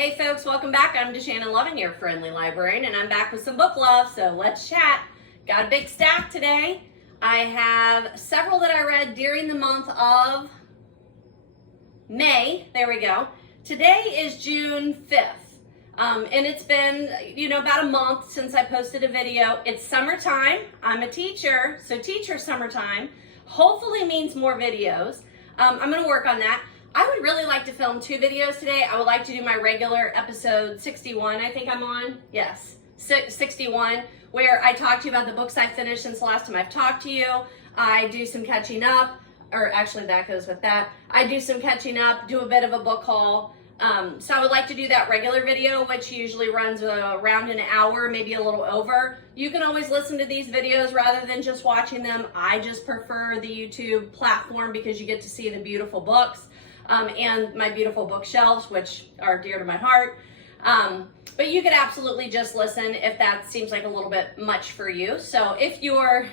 Hey folks, welcome back. I'm DaShannon Lovin, your friendly librarian, and I'm back with some book love, so let's chat. Got a big stack today. I have several that I read during the month of May. There we go. Today is June 5th, and it's been, about a month since I posted a video. It's summertime. I'm a teacher, so teacher summertime hopefully means more videos. I'm going to work on that. I would really like to film 2 videos today. I would like to do my regular episode 61, I think I'm on. Yes, 61, where I talk to you about the books I've finished since the last time I've talked to you. I do some catching up, or actually that goes with that. I do some catching up, do a bit of a book haul. So I would like to do that regular video, which usually runs around an hour, maybe a little over. You can always listen to these videos rather than just watching them. I just prefer the YouTube platform because you get to see the beautiful books. And my beautiful bookshelves, which are dear to my heart. But you could absolutely just listen if that seems like a little bit much for you. So if you're,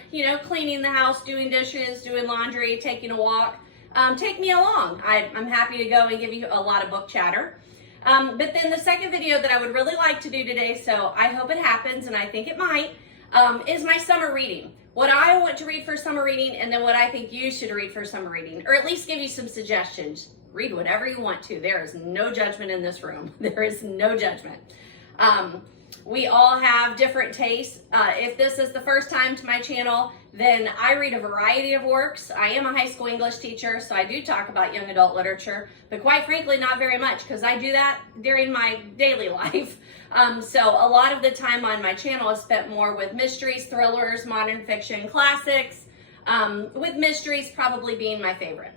cleaning the house, doing dishes, doing laundry, taking a walk, take me along. I'm happy to go and give you a lot of book chatter. But then the second video that I would really like to do today, so I hope it happens, and I think it might, is my summer reading. What I want to read for summer reading, and then what I think you should read for summer reading, or at least give you some suggestions. Read whatever you want to. There is no judgment in this room. There is no judgment. We all have different tastes. If this is the first time to my channel, then I read a variety of works. I am a high school English teacher, so I do talk about young adult literature, but quite frankly, not very much, because I do that during my daily life. So a lot of the time on my channel is spent more with mysteries, thrillers, modern fiction, classics, with mysteries probably being my favorite.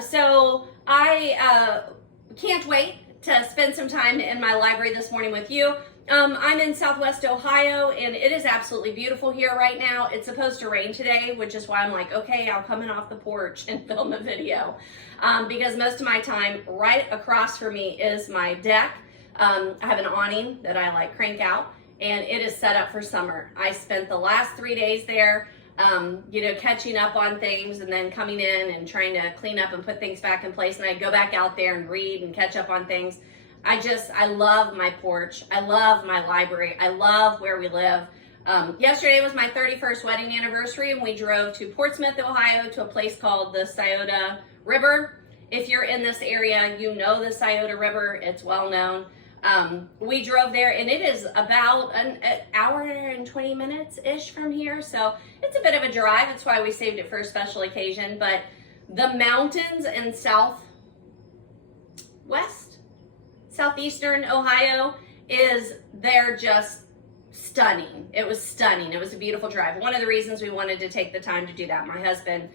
So I can't wait to spend some time in my library this morning with you. I'm in Southwest Ohio, and it is absolutely beautiful here right now. It's supposed to rain today, which is why I'm like, okay, I'll come in off the porch and film a video, because most of my time right across from me is my deck. I have an awning that I crank out, and it is set up for summer. I spent the last 3 days there, catching up on things and then coming in and trying to clean up and put things back in place. And I go back out there and read and catch up on things. I love my porch. I love my library. I love where we live. Yesterday was my 31st wedding anniversary, and we drove to Portsmouth, Ohio, to a place called the Scioto River. If you're in this area, you know the Scioto River. It's well known. We drove there, and it is about an hour and 20 minutes-ish from here, so it's a bit of a drive. That's why we saved it for a special occasion. But the mountains in southeastern Ohio they're just stunning. It was stunning. It was a beautiful drive. One of the reasons we wanted to take the time to do that, my husband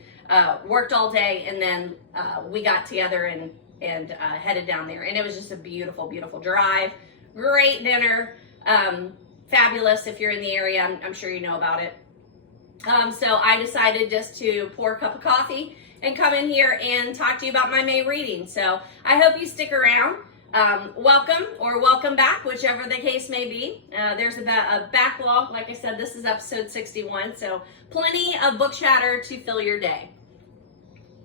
worked all day, and then we got together and headed down there, and it was just a beautiful, beautiful drive. Great dinner, fabulous. If you're in the area, I'm sure you know about it. So I decided just to pour a cup of coffee and come in here and talk to you about my May reading. So I hope you stick around. Welcome or welcome back, whichever the case may be. There's a backlog. Like I said, this is episode 61, so plenty of book chatter to fill your day.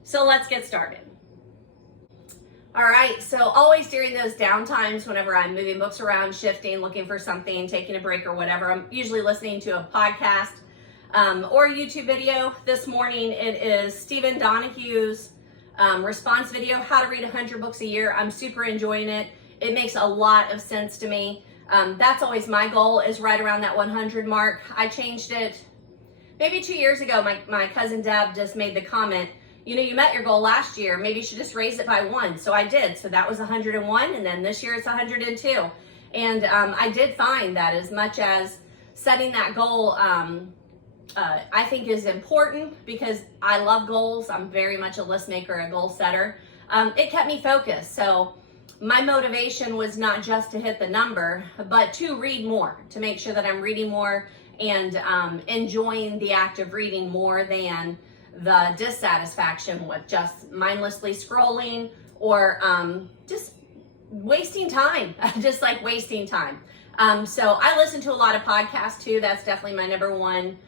So let's get started. All right, so always during those downtimes, whenever I'm moving books around, shifting, looking for something, taking a break or whatever, I'm usually listening to a podcast or a YouTube video. This morning, it is Stephen Donahue's response video, How to Read 100 Books a Year. I'm super enjoying it. It makes a lot of sense to me. That's always my goal, is right around that 100 mark. I changed it maybe 2 years ago. My cousin Deb just made the comment, you met your goal last year. Maybe you should just raise it by 1. So I did. So that was 101. And then this year it's 102. And I did find that as much as setting that goal, I think is important, because I love goals. I'm very much a list maker, a goal setter. It kept me focused. So my motivation was not just to hit the number, but to read more, to make sure that I'm reading more and enjoying the act of reading more than the dissatisfaction with just mindlessly scrolling or just wasting time, just like wasting time. So I listen to a lot of podcasts too. That's definitely my number one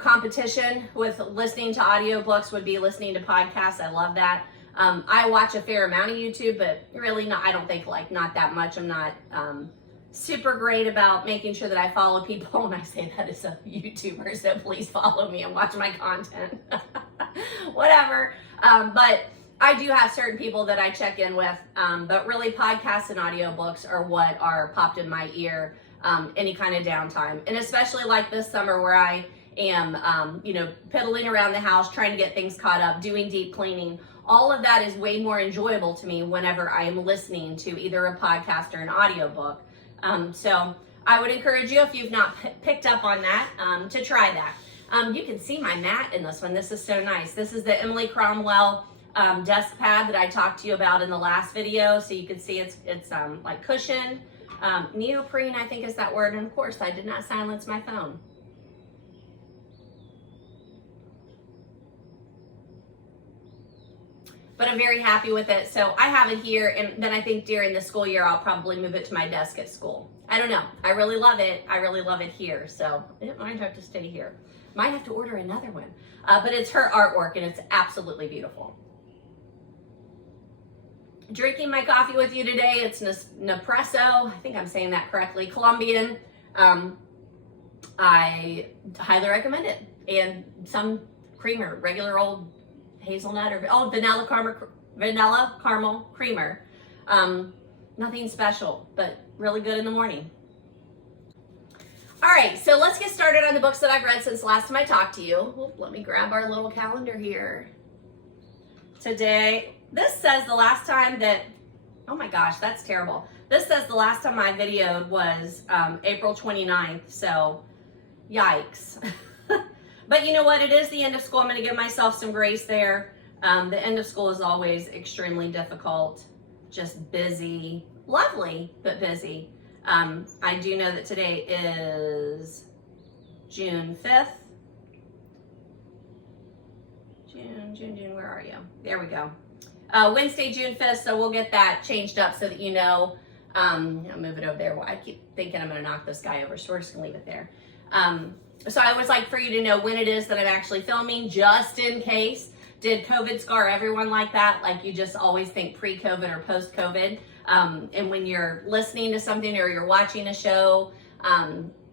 competition with listening to audiobooks would be listening to podcasts. I love that. I watch a fair amount of YouTube, but really not, I don't think like not that much. I'm not super great about making sure that I follow people, and I say that as a YouTuber, so please follow me and watch my content. Whatever. But I do have certain people that I check in with, but really podcasts and audiobooks are what are popped in my ear any kind of downtime. And especially like this summer where I am, you know, piddling around the house, trying to get things caught up, doing deep cleaning. All of that is way more enjoyable to me whenever I am listening to either a podcast or an audiobook. So I would encourage you, if you've not picked up on that, to try that. You can see my mat in this one. This is so nice. This is the Emily Cromwell desk pad that I talked to you about in the last video. So you can see it's like cushioned, neoprene, I think is that word. And of course, I did not silence my phone. But I'm very happy with it. So I have it here, and then I think during the school year, I'll probably move it to my desk at school. I don't know. I really love it. I really love it here. So it might have to stay here. Might have to order another one. But it's her artwork, and it's absolutely beautiful. Drinking my coffee with you today. It's Nespresso. I think I'm saying that correctly. Colombian. I highly recommend it. And some creamer, regular old hazelnut or vanilla caramel creamer. Nothing special, but really good in the morning. All right, so let's get started on the books that I've read since the last time I talked to you. Well, let me grab our little calendar here. Today, this says the last time that, oh my gosh, that's terrible. This says the last time I videoed was April 29th, so yikes. But you know what? It is the end of school. I'm going to give myself some grace there. The end of school is always extremely difficult, just busy, lovely, but busy. I do know that today is June 5th. June, where are you? There we go. Wednesday, June 5th, so we'll get that changed up so that you know. I'll move it over there. Well, I keep thinking I'm going to knock this guy over, so we're just going to leave it there. So I always like for you to know when it is that I'm actually filming, just in case. Did COVID scar everyone like that? Like you just always think pre-COVID or post-COVID? And when you're listening to something or you're watching a show,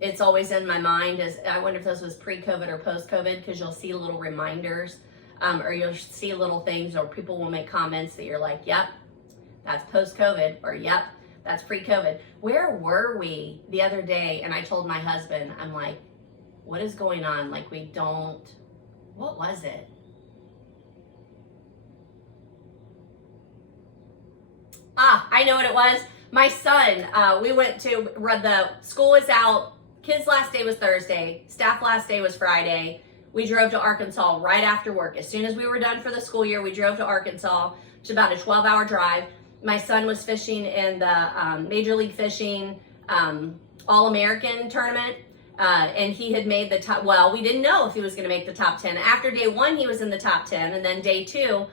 it's always in my mind as, I wonder if this was pre-COVID or post-COVID, because you'll see little reminders, or you'll see little things, or people will make comments that you're like, yep, that's post-COVID, or yep, that's pre-COVID. Where were we the other day? And I told my husband, I'm like, what is going on? Like what was it? I know what it was. My son, we went to, the school was out, kids' last day was Thursday, staff last day was Friday. We drove to Arkansas right after work. As soon as we were done for the school year, we drove to Arkansas. It's about a 12-hour drive. My son was fishing in the Major League Fishing All-American tournament. And he had made the top, well, we didn't know if he was going to make the top 10. After day one, he was in the top 10. And then day two,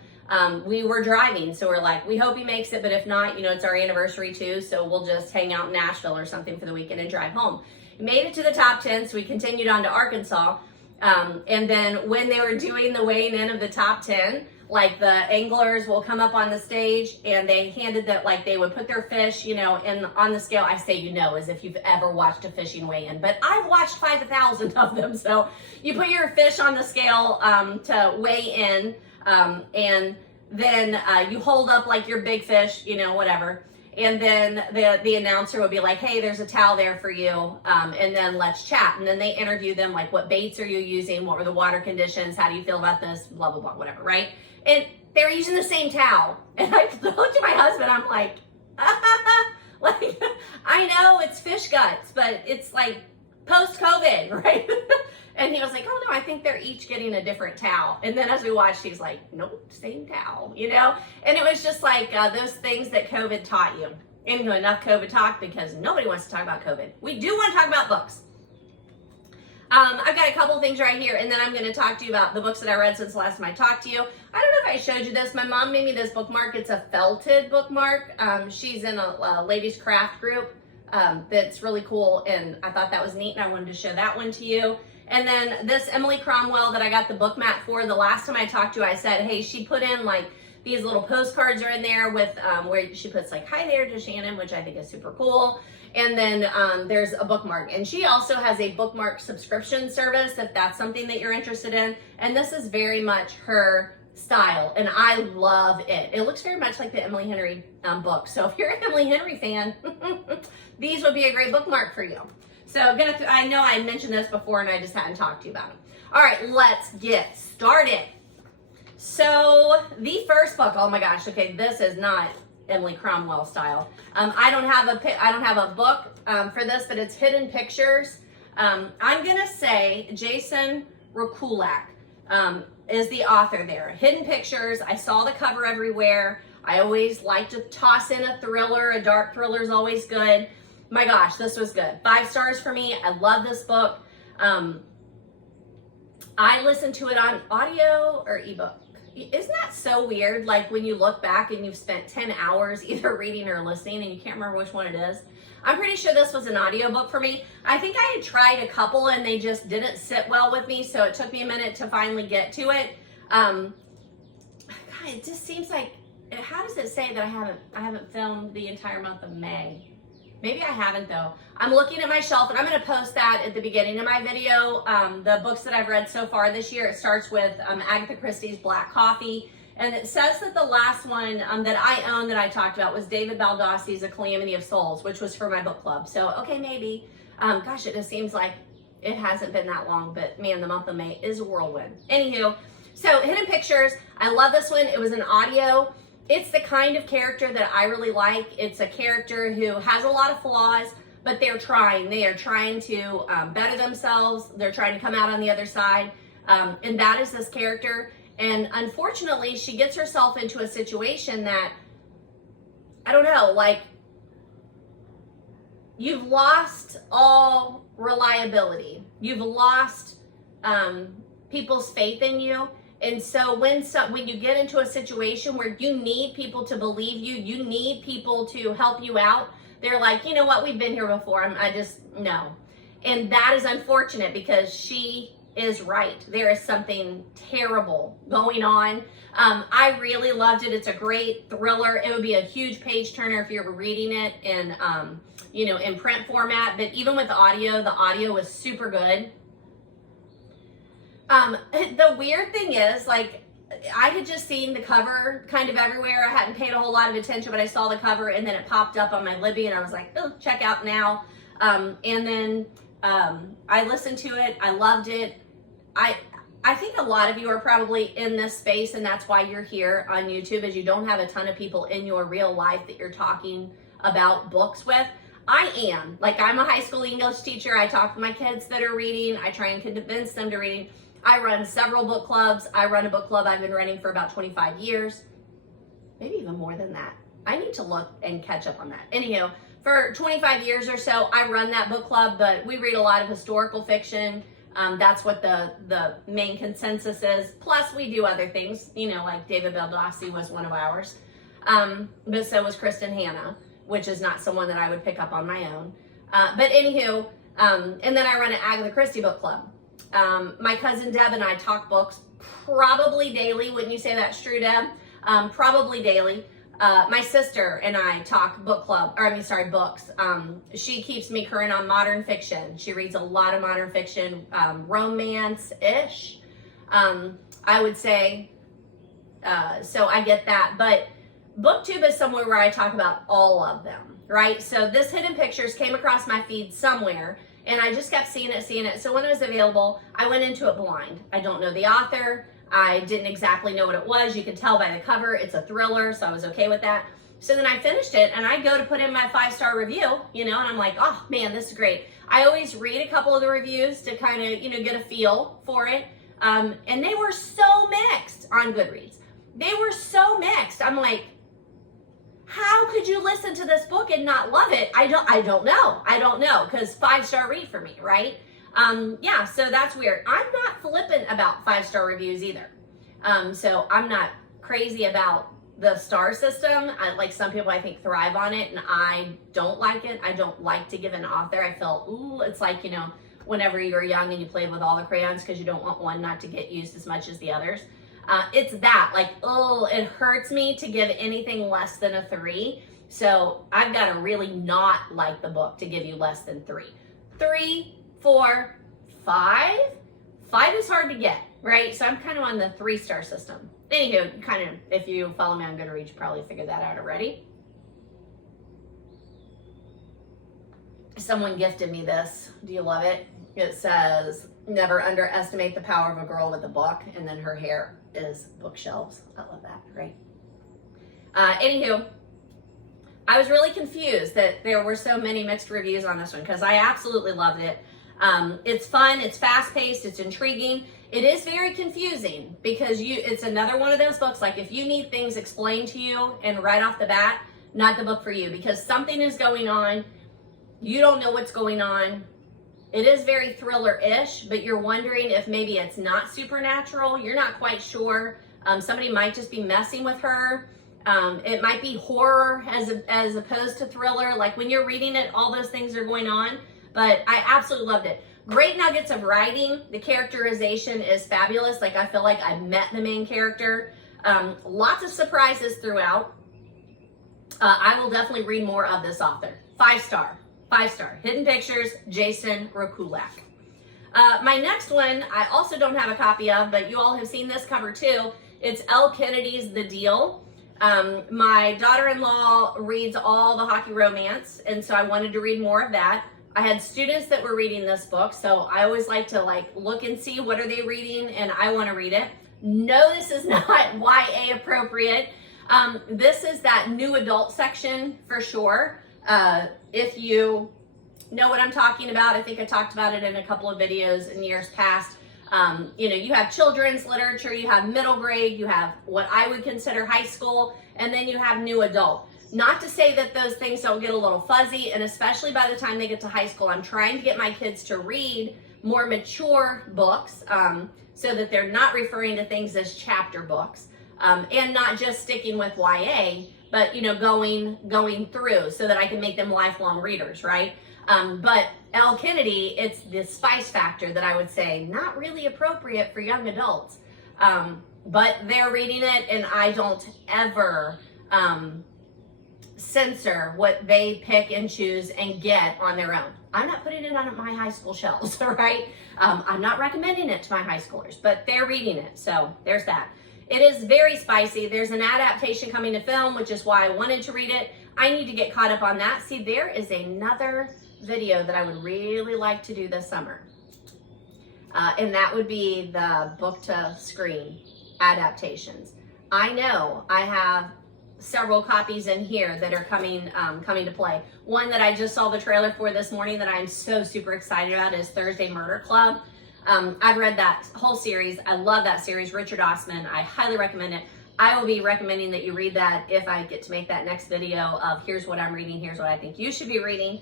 we were driving. So we're like, we hope he makes it. But if not, you know, it's our anniversary too. So we'll just hang out in Nashville or something for the weekend and drive home. He made it to the top 10. So we continued on to Arkansas. And then when they were doing the weighing in of the top 10, like the anglers will come up on the stage and they handed that, like they would put their fish, you know, in on the scale. I say, you know, as if you've ever watched a fishing weigh-in, but I've watched 5,000 of them. So you put your fish on the scale to weigh in, and then you hold up like your big fish, you know, whatever. And then the announcer would be like, hey, there's a towel there for you. And then let's chat. And then they interview them, like, what baits are you using? What were the water conditions? How do you feel about this? Blah, blah, blah, whatever, right? And they were using the same towel. And I looked at my husband, I'm like, like, I know it's fish guts, but it's like post-COVID, right? And he was like, oh no, I think they're each getting a different towel. And then as we watched, he's like, nope, same towel, you know? And it was just like those things that COVID taught you. Anyway, enough COVID talk, because nobody wants to talk about COVID. We do want to talk about books. I've got a couple things right here, and then I'm going to talk to you about the books that I read since the last time I talked to you. I don't know if I showed you this. My mom made me this bookmark. It's a felted bookmark. She's in a ladies craft group that's really cool, and I thought that was neat, and I wanted to show that one to you. And then this Emily Cromwell that I got the book mat for, the last time I talked to her, I said, hey, she put in like These little postcards are in there with where she puts like, "Hi there, DaShannon," which I think is super cool. And then there's a bookmark. And she also has a bookmark subscription service if that's something that you're interested in. And this is very much her style, and I love it. It looks very much like the Emily Henry book. So if you're an Emily Henry fan, these would be a great bookmark for you. So I know I mentioned this before and I just hadn't talked to you about it. All right, let's get started. So the first book, oh my gosh, okay, this is not Emily Cromwell style. I don't have a book for this, but it's Hidden Pictures. I'm gonna say Jason Rekulak is the author there. Hidden Pictures. I saw the cover everywhere. I always like to toss in a thriller. A dark thriller is always good. My gosh, this was good. 5 stars for me. I love this book. I listened to it on audio or ebook. Isn't that so weird? Like when you look back and you've spent 10 hours either reading or listening and you can't remember which one it is. I'm pretty sure this was an audiobook for me. I think I had tried a couple and they just didn't sit well with me, so it took me a minute to finally get to it. God, it just seems like, how does it say that I haven't filmed the entire month of May? Maybe I haven't though. I'm looking at my shelf and I'm gonna post that at the beginning of my video. The books that I've read so far this year, it starts with Agatha Christie's Black Coffee. And it says that the last one that I own that I talked about was David Baldassi's A Calamity of Souls, which was for my book club. So, okay, maybe. Gosh, it just seems like it hasn't been that long, but man, the month of May is a whirlwind. Anywho, so Hidden Pictures, I love this one. It was an audio. It's the kind of character that I really like. It's a character who has a lot of flaws, but they're trying. They are trying to better themselves. They're trying to come out on the other side. And that is this character. And unfortunately, she gets herself into a situation that, I don't know, like, you've lost all reliability. You've lost people's faith in you. And so when you get into a situation where you need people to believe you, you need people to help you out, they're like, you know what, we've been here before. No. And that is unfortunate because she is right. There is something terrible going on. I really loved it. It's a great thriller. It would be a huge page turner if you're reading it in, in print format. But even with the audio was super good. The weird thing is, like, I had just seen the cover kind of everywhere. I hadn't paid a whole lot of attention, but I saw the cover and then it popped up on my Libby and I was like, oh, check out now. And then I listened to it. I loved it. I think a lot of you are probably in this space and that's why you're here on YouTube, is you don't have a ton of people in your real life that you're talking about books with. I am. Like, I'm a high school English teacher. I talk to my kids that are reading. I try and convince them to reading. I run several book clubs. I run a book club I've been running for about 25 years. Maybe even more than that. I need to look and catch up on that. Anyhow, for 25 years or so, I run that book club, but we read a lot of historical fiction. That's what the main consensus is. Plus, we do other things, like David Baldassi was one of ours. But so was Kristen Hanna, which is not someone that I would pick up on my own. But anywho, and then I run an Agatha Christie book club. My cousin Deb and I talk books probably daily. Wouldn't you say that's true, Deb? Probably daily. My sister and I talk books. She keeps me current on modern fiction. She reads a lot of modern fiction, romance-ish, I would say. So I get that. But BookTube is somewhere where I talk about all of them, right? So this Hidden Pictures came across my feed somewhere, and I just kept seeing it. So when it was available, I went into it blind. I don't know the author. I didn't exactly know what it was. You could tell by the cover. It's a thriller, so I was okay with that. So then I finished it, and I go to put in my 5-star review, and I'm like, oh man, this is great. I always read a couple of the reviews to kind of, get a feel for it. And they were so mixed on Goodreads. They were so mixed. I'm like, how could you listen to this book and not love it? I don't know, because 5-star read for me, right? Yeah, so that's weird. I'm not flippant about 5-star reviews either. So I'm not crazy about the star system. Like some people I think thrive on it, and I don't like it. I don't like to give an author. I feel, ooh, it's like, whenever you were young and you played with all the crayons because you don't want one not to get used as much as the others. It's that, like, oh, it hurts me to give anything less than a 3. So I've got to really not like the book to give you less than 3. 3, 4, 5. 5 is hard to get, right? So I'm kind of on the 3-star system. Anywho, kind of, if you follow me on Goodreads, you probably figured that out already. Someone gifted me this. Do you love it? It says, never underestimate the power of a girl with a book. And then her hair is bookshelves. I love that, right? Anywho, I was really confused that there were so many mixed reviews on this one because I absolutely loved it. It's fun, it's fast-paced, it's intriguing. It is very confusing because it's another one of those books, like if you need things explained to you and right off the bat, not the book for you because something is going on, you don't know what's going on. It is very thriller-ish, but you're wondering if maybe it's not supernatural. You're not quite sure. Somebody might just be messing with her. It might be horror as opposed to thriller. Like when you're reading it, all those things are going on. But I absolutely loved it. Great nuggets of writing. The characterization is fabulous. Like I feel like I met the main character. Lots of surprises throughout. I will definitely read more of this author. 5-star. 5-star. Hidden Pictures, Jason Rekulak. My next one, I also don't have a copy of, but you all have seen this cover too. It's L. Kennedy's The Deal. My daughter-in-law reads all the hockey romance, and so I wanted to read more of that. I had students that were reading this book, so I always like to look and see what are they reading, and I want to read it. No, this is not YA appropriate. This is that new adult section for sure. If you know what I'm talking about, I think I talked about it in a couple of videos in years past. You have children's literature, you have middle grade, you have what I would consider high school, and then you have new adult. Not to say that those things don't get a little fuzzy, and especially by the time they get to high school, I'm trying to get my kids to read more mature books so that they're not referring to things as chapter books and not just sticking with YA, but going through so that I can make them lifelong readers, right? But L. Kennedy, it's the spice factor that I would say not really appropriate for young adults. But they're reading it, and I don't ever censor what they pick and choose and get on their own. I'm not putting it on my high school shelves, all right? I'm not recommending it to my high schoolers, but they're reading it, so there's that. It is very spicy. There's an adaptation coming to film, which is why I wanted to read it. I need to get caught up on that. See, there is another video that I would really like to do this summer. And that would be the book to screen adaptations. I know I have several copies in here that are coming to play. One that I just saw the trailer for this morning that I'm so super excited about is Thursday Murder Club. I've read that whole series. I love that series. Richard Osman. I highly recommend it. I will be recommending that you read that if I get to make that next video of here's what I'm reading, here's what I think you should be reading.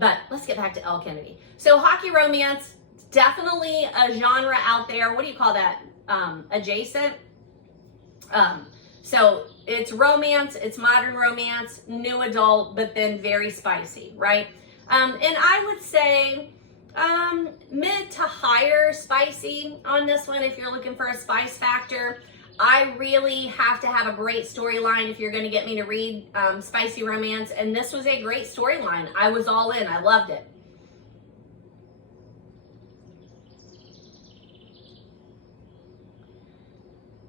But let's get back to L. Kennedy. So hockey romance, definitely a genre out there. What do you call that? Adjacent. So it's romance, it's modern romance, new adult, but then very spicy, right? And I would say mid to higher spicy on this one if you're looking for a spice factor. I really have to have a great storyline if you're going to get me to read spicy romance, and this was a great storyline. I was all in. I loved it.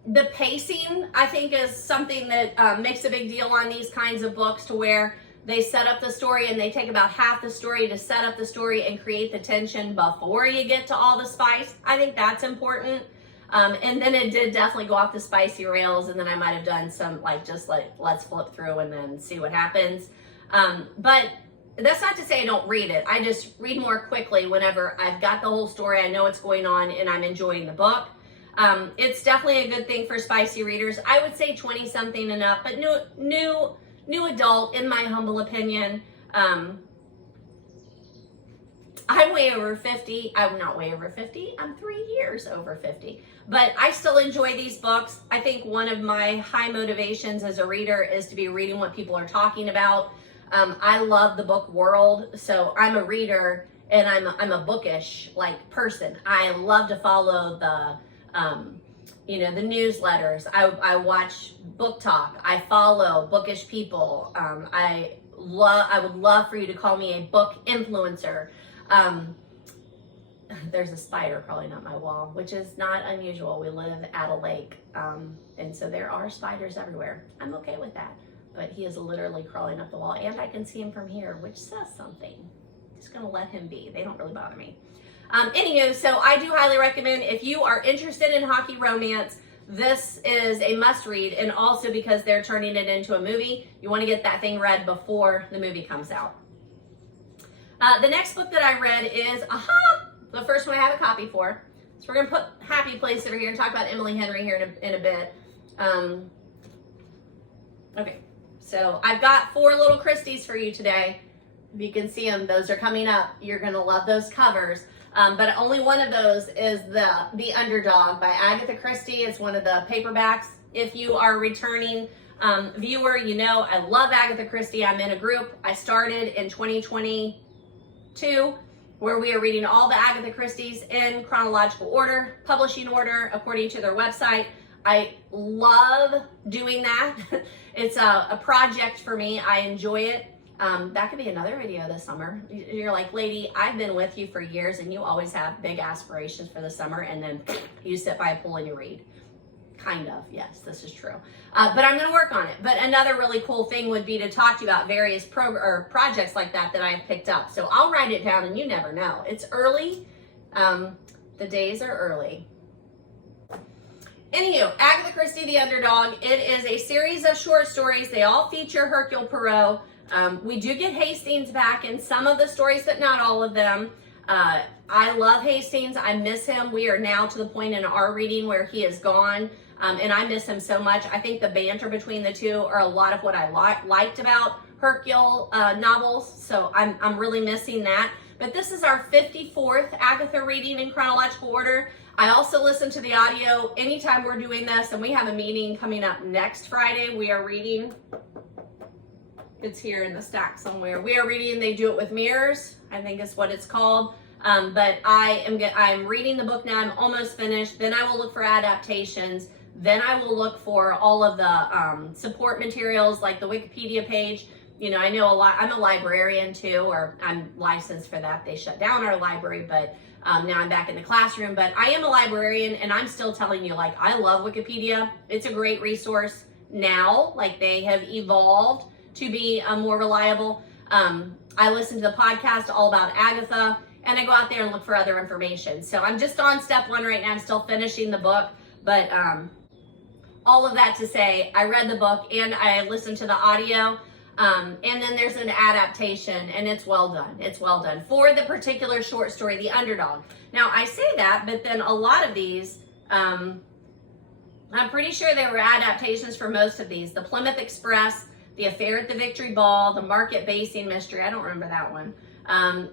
The pacing, I think, is something that makes a big deal on these kinds of books, to where they set up the story and they take about half the story to set up the story and create the tension before you get to all the spice. I think that's important. And then it did definitely go off the spicy rails, and then I might have done some let's flip through and then see what happens. But that's not to say I don't read it. I just read more quickly whenever I've got the whole story, I know what's going on, and I'm enjoying the book. It's definitely a good thing for spicy readers. I would say 20-something and up, but new adult, in my humble opinion. I'm way over 50. I'm not way over 50. I'm 3 years over 50. But I still enjoy these books. I think one of my high motivations as a reader is to be reading what people are talking about. I love the book world, so I'm a reader, and I'm a bookish person. I love to follow you know, the newsletters. I watch Book Talk. I follow bookish people. I would love for you to call me a book influencer. There's a spider crawling up my wall, which is not unusual. We live at a lake, and so there are spiders everywhere. I'm okay with that, but he is literally crawling up the wall, and I can see him from here, which says something. Just gonna let him be. They don't really bother me. Anywho, so I do highly recommend, if you are interested in hockey romance, this is a must read, and also because they're turning it into a movie, you want to get that thing read before the movie comes out. The next book that I read is, the first one I have a copy for. So we're going to put Happy Place over here and talk about Emily Henry here in a bit. Okay, so I've got 4 little Christies for you today. If you can see them, those are coming up. You're going to love those covers. But only one of those is The Underdog by Agatha Christie. It's one of the paperbacks. If you are a returning viewer, you know I love Agatha Christie. I'm in a group I started in 2022 where we are reading all the Agatha Christies in chronological order, publishing order, according to their website. I love doing that. It's a project for me. I enjoy it. That could be another video this summer. You're like, lady, I've been with you for years and you always have big aspirations for the summer, and then you sit by a pool and you read. Kind of, yes, this is true. But I'm going to work on it. But another really cool thing would be to talk to you about various projects like that I've picked up. So I'll write it down, and you never know. It's early. The days are early. Anywho, Agatha Christie, The Underdog. It is a series of short stories. They all feature Hercule Poirot. We do get Hastings back in some of the stories, but not all of them. I love Hastings. I miss him. We are now to the point in our reading where he is gone, and I miss him so much. I think the banter between the two are a lot of what I liked about Hercule novels, so I'm really missing that. But this is our 54th Agatha reading in chronological order. I also listen to the audio anytime we're doing this, and we have a meeting coming up next Friday. We are reading... It's here in the stack somewhere. We are reading They Do It With Mirrors, I think is what it's called. But I'm reading the book now. I'm almost finished. Then I will look for adaptations. Then I will look for all of the support materials, like the Wikipedia page. You know, I know a lot. I'm a librarian too, or I'm licensed for that. They shut down our library, but now I'm back in the classroom. But I am a librarian, and I'm still telling you, like, I love Wikipedia. It's a great resource now. Like, they have evolved to be more reliable. I listen to the podcast all about Agatha, and I go out there and look for other information. So I'm just on step 1 right now. I'm still finishing the book, but all of that to say, I read the book and I listened to the audio, and then there's an adaptation, and it's well done. It's well done for the particular short story, The Underdog. Now, I say that, but then a lot of these, I'm pretty sure there were adaptations for most of these. The Plymouth Express, The Affair at the Victory Ball, The Market Basing Mystery, I don't remember that one.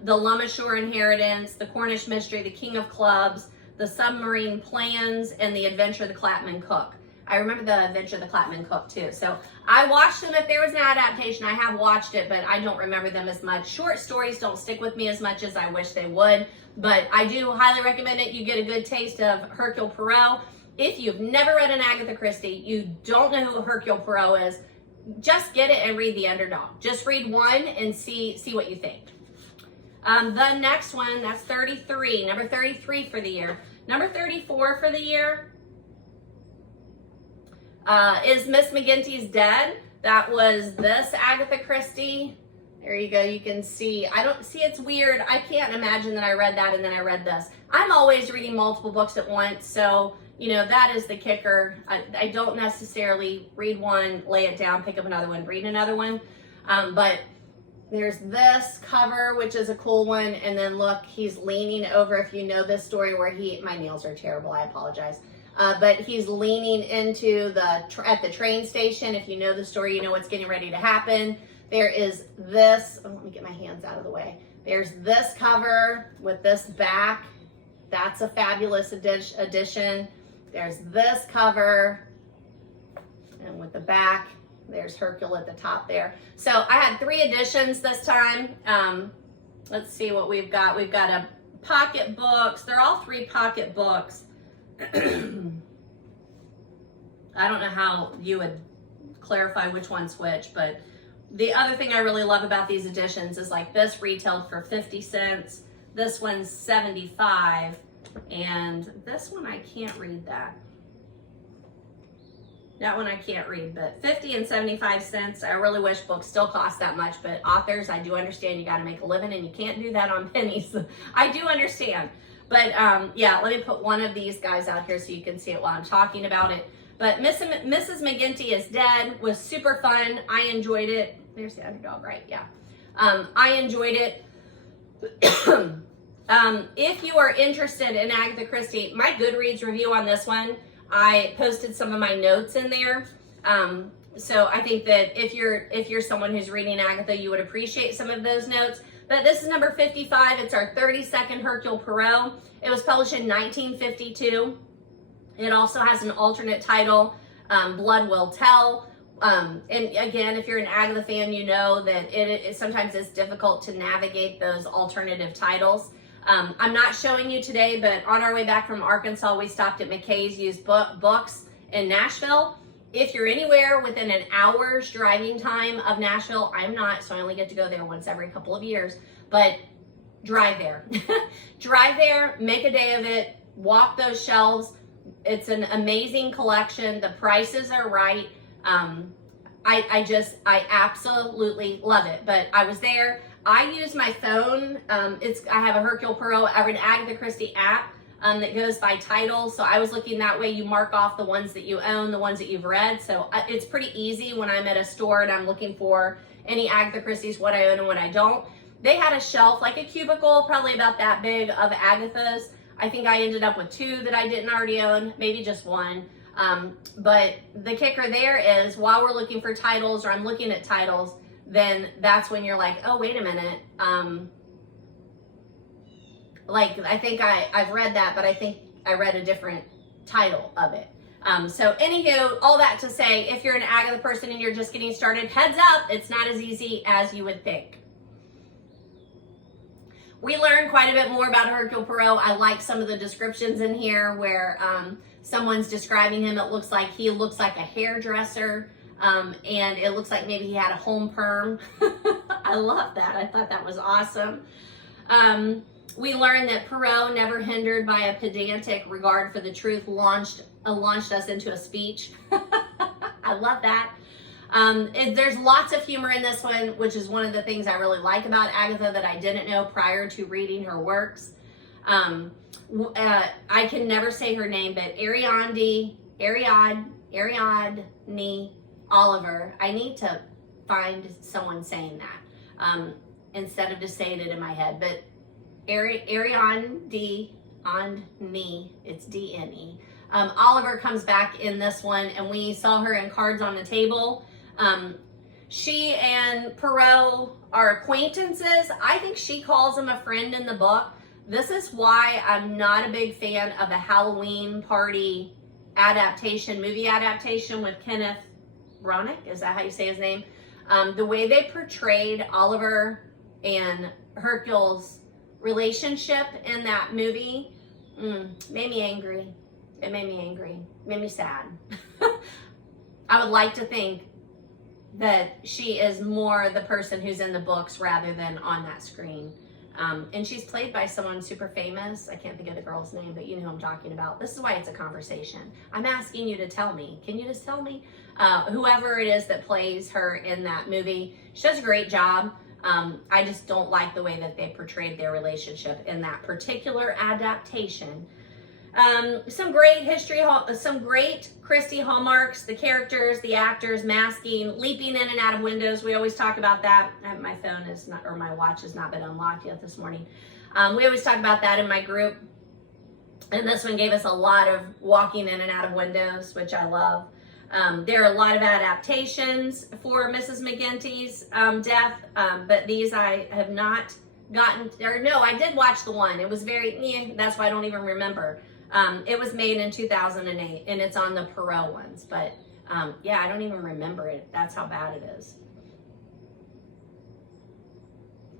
The Lemesurier Inheritance, The Cornish Mystery, The King of Clubs, The Submarine Plans, and The Adventure of the Clapham Cook. I remember The Adventure of the Clapham Cook too. So I watched them. If there was an adaptation, I have watched it, but I don't remember them as much. Short stories don't stick with me as much as I wish they would, but I do highly recommend it. You get a good taste of Hercule Poirot. If you've never read an Agatha Christie, you don't know who Hercule Poirot is, just get it and read The Underdog. Just read one and see what you think. The next one, that's 33, number 33 for the year. Number 34 for the year is Miss McGinty's Dead. That was this Agatha Christie. There you go. You can see. It's weird. I can't imagine that I read that and then I read this. I'm always reading multiple books at once, so you know, that is the kicker. I don't necessarily read one, lay it down, pick up another one, read another one. But there's this cover, which is a cool one. And then look, he's leaning over, if you know this story where my nails are terrible, I apologize. But he's leaning into at the train station. If you know the story, you know what's getting ready to happen. There is this, let me get my hands out of the way. There's this cover with this back. That's a fabulous addition. There's this cover, and with the back, there's Hercule at the top there. So I had 3 editions this time. Let's see what we've got. We've got a pocket books. They're all 3 pocket books. I don't know how you would clarify which one's which, but the other thing I really love about these editions is like this retailed for 50 cents, this one's 75, and this one I can't read that. That one I can't read, but 50 and 75 cents. I really wish books still cost that much, but authors, I do understand you got to make a living and you can't do that on pennies. I do understand. But yeah, let me put one of these guys out here so you can see it while I'm talking about it. But Mrs. McGinty is Dead was super fun. I enjoyed it. There's the underdog, right? Yeah. I enjoyed it. If you are interested in Agatha Christie, my Goodreads review on this one, I posted some of my notes in there. So I think that if you're someone who's reading Agatha, you would appreciate some of those notes. But this is number 55. It's our 32nd Hercule Poirot. It was published in 1952. It also has an alternate title, Blood Will Tell. And again, if you're an Agatha fan, you know that it sometimes it's difficult to navigate those alternative titles. I'm not showing you today, but on our way back from Arkansas, we stopped at McKay's Used Books in Nashville. If you're anywhere within an hour's driving time of Nashville, I'm not, so I only get to go there once every couple of years, but drive there. Drive there, make a day of it, walk those shelves. It's an amazing collection. The prices are right. I absolutely love it, but I was there. I use my phone. I have a Hercule Poirot, an Agatha Christie app that goes by title. So I was looking that way. You mark off the ones that you own, the ones that you've read. So it's pretty easy when I'm at a store and I'm looking for any Agatha Christie's, what I own and what I don't. They had a shelf, like a cubicle, probably about that big, of Agathas. I think I ended up with 2 that I didn't already own, maybe just 1. But the kicker there is while we're looking for titles or I'm looking at titles, then that's when you're like, oh, wait a minute. Like, I think I've read that, but I think I read a different title of it. So anywho, all that to say, if you're an Agatha person and you're just getting started, heads up, it's not as easy as you would think. We learned quite a bit more about Hercule Poirot. I like some of the descriptions in here where someone's describing him. It looks like he looks like a hairdresser. And it looks like maybe he had a home perm. I love that. I thought that was awesome. We learned that Poirot, never hindered by a pedantic regard for the truth, launched us into a speech. I love that. There's lots of humor in this one, which is one of the things I really like about Agatha that I didn't know prior to reading her works. I can never say her name, but Ariadne Oliver. I need to find someone saying that instead of just saying it in my head. But Ariadne, it's D-N-E. Oliver comes back in this one, and we saw her in Cards on the Table. She and Poirot are acquaintances. I think she calls him a friend in the book. This is why I'm not a big fan of a Halloween Party movie adaptation with Kenneth Branagh, is that how you say his name? The way they portrayed Oliver and Hercule's relationship in that movie made me angry. It made me angry. It made me sad. I would like to think that she is more the person who's in the books rather than on that screen. And she's played by someone super famous. I can't think of the girl's name, but you know who I'm talking about. This is why it's a conversation. I'm asking you to tell me. Can you just tell me? Whoever it is that plays her in that movie, she does a great job. I just don't like the way that they portrayed their relationship in that particular adaptation. Some great history, some great Christie hallmarks, the characters, the actors, masking, leaping in and out of windows. We always talk about that. My phone is not, or my watch has not been unlocked yet this morning. We always talk about that in my group. And this one gave us a lot of walking in and out of windows, which I love. There are a lot of adaptations for Mrs. McGinty's death, but these I have not gotten, or no, I did watch the one. It was very, that's why I don't even remember. It was made in 2008, and it's on the Poirot ones, but yeah, I don't even remember it. That's how bad it is.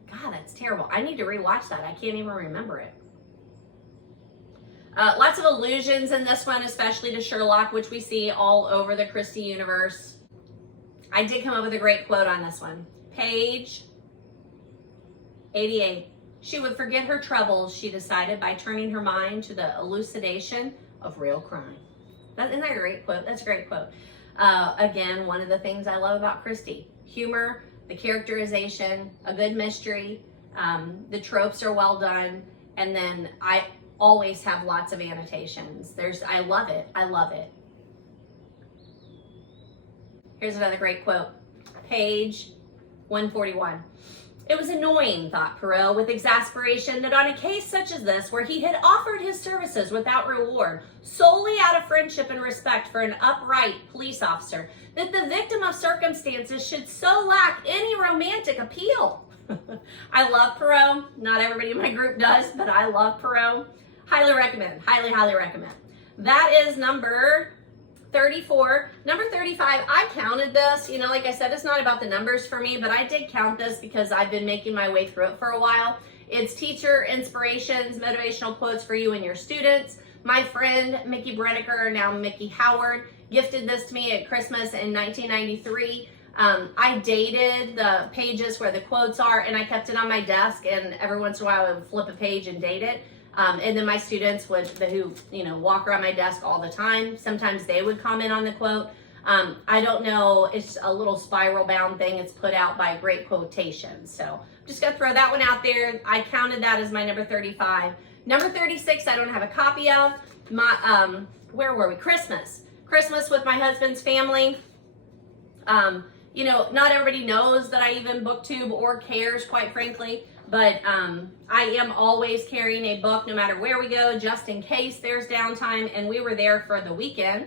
God, that's terrible. I need to rewatch that. I can't even remember it. Lots of allusions in this one, especially to Sherlock, which we see all over the Christie universe. I did come up with a great quote on this one. Page 88. She would forget her troubles, she decided, by turning her mind to the elucidation of real crime. Isn't that a great quote? That's a great quote. Again, one of the things I love about Christie. Humor, the characterization, a good mystery, the tropes are well done, and then I always have lots of annotations. I love it. I love it. Here's another great quote. Page 141. It was annoying, thought Poirot with exasperation, that on a case such as this, where he had offered his services without reward, solely out of friendship and respect for an upright police officer, that the victim of circumstances should so lack any romantic appeal. I love Poirot. Not everybody in my group does, but I love Poirot. Highly recommend. Highly, highly recommend. That is number 34. Number 35, I counted this. You know, like I said, it's not about the numbers for me, but I did count this because I've been making my way through it for a while. It's teacher inspirations, motivational quotes for you and your students. My friend, Mickey Brenneker, now Mickey Howard, gifted this to me at Christmas in 1993. I dated the pages where the quotes are, and I kept it on my desk, and every once in a while I would flip a page and date it. And then my students who walk around my desk all the time, sometimes they would comment on the quote. I don't know, it's a little spiral bound thing. It's put out by Great Quotations. So I'm just gonna throw that one out there. I counted that as my number 35. Number 36, I don't have a copy of. Where were we? Christmas with my husband's family. Not everybody knows that I even BookTube or cares, quite frankly. But I am always carrying a book no matter where we go, just in case there's downtime. And we were there for the weekend.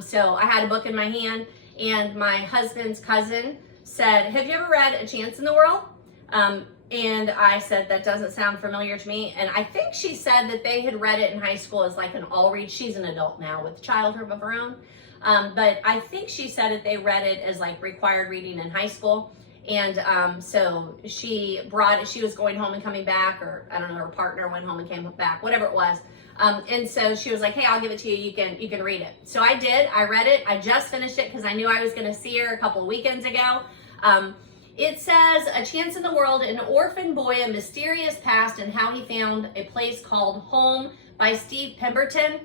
So I had a book in my hand, and my husband's cousin said, have you ever read A Chance in the World? And I said, that doesn't sound familiar to me. And I think she said that they had read it in high school as like an all read. She's an adult now with childhood of her own. But I think she said that they read it as like required reading in high school. And so she was going home and coming back, or I don't know, her partner went home and came back, whatever it was. And so she was like, hey, I'll give it to you. You can read it. So I did. I read it. I just finished it because I knew I was going to see her a couple of weekends ago. It says, A Chance in the World, an orphan boy, a mysterious past, and how he found a place called home by Steve Pemberton.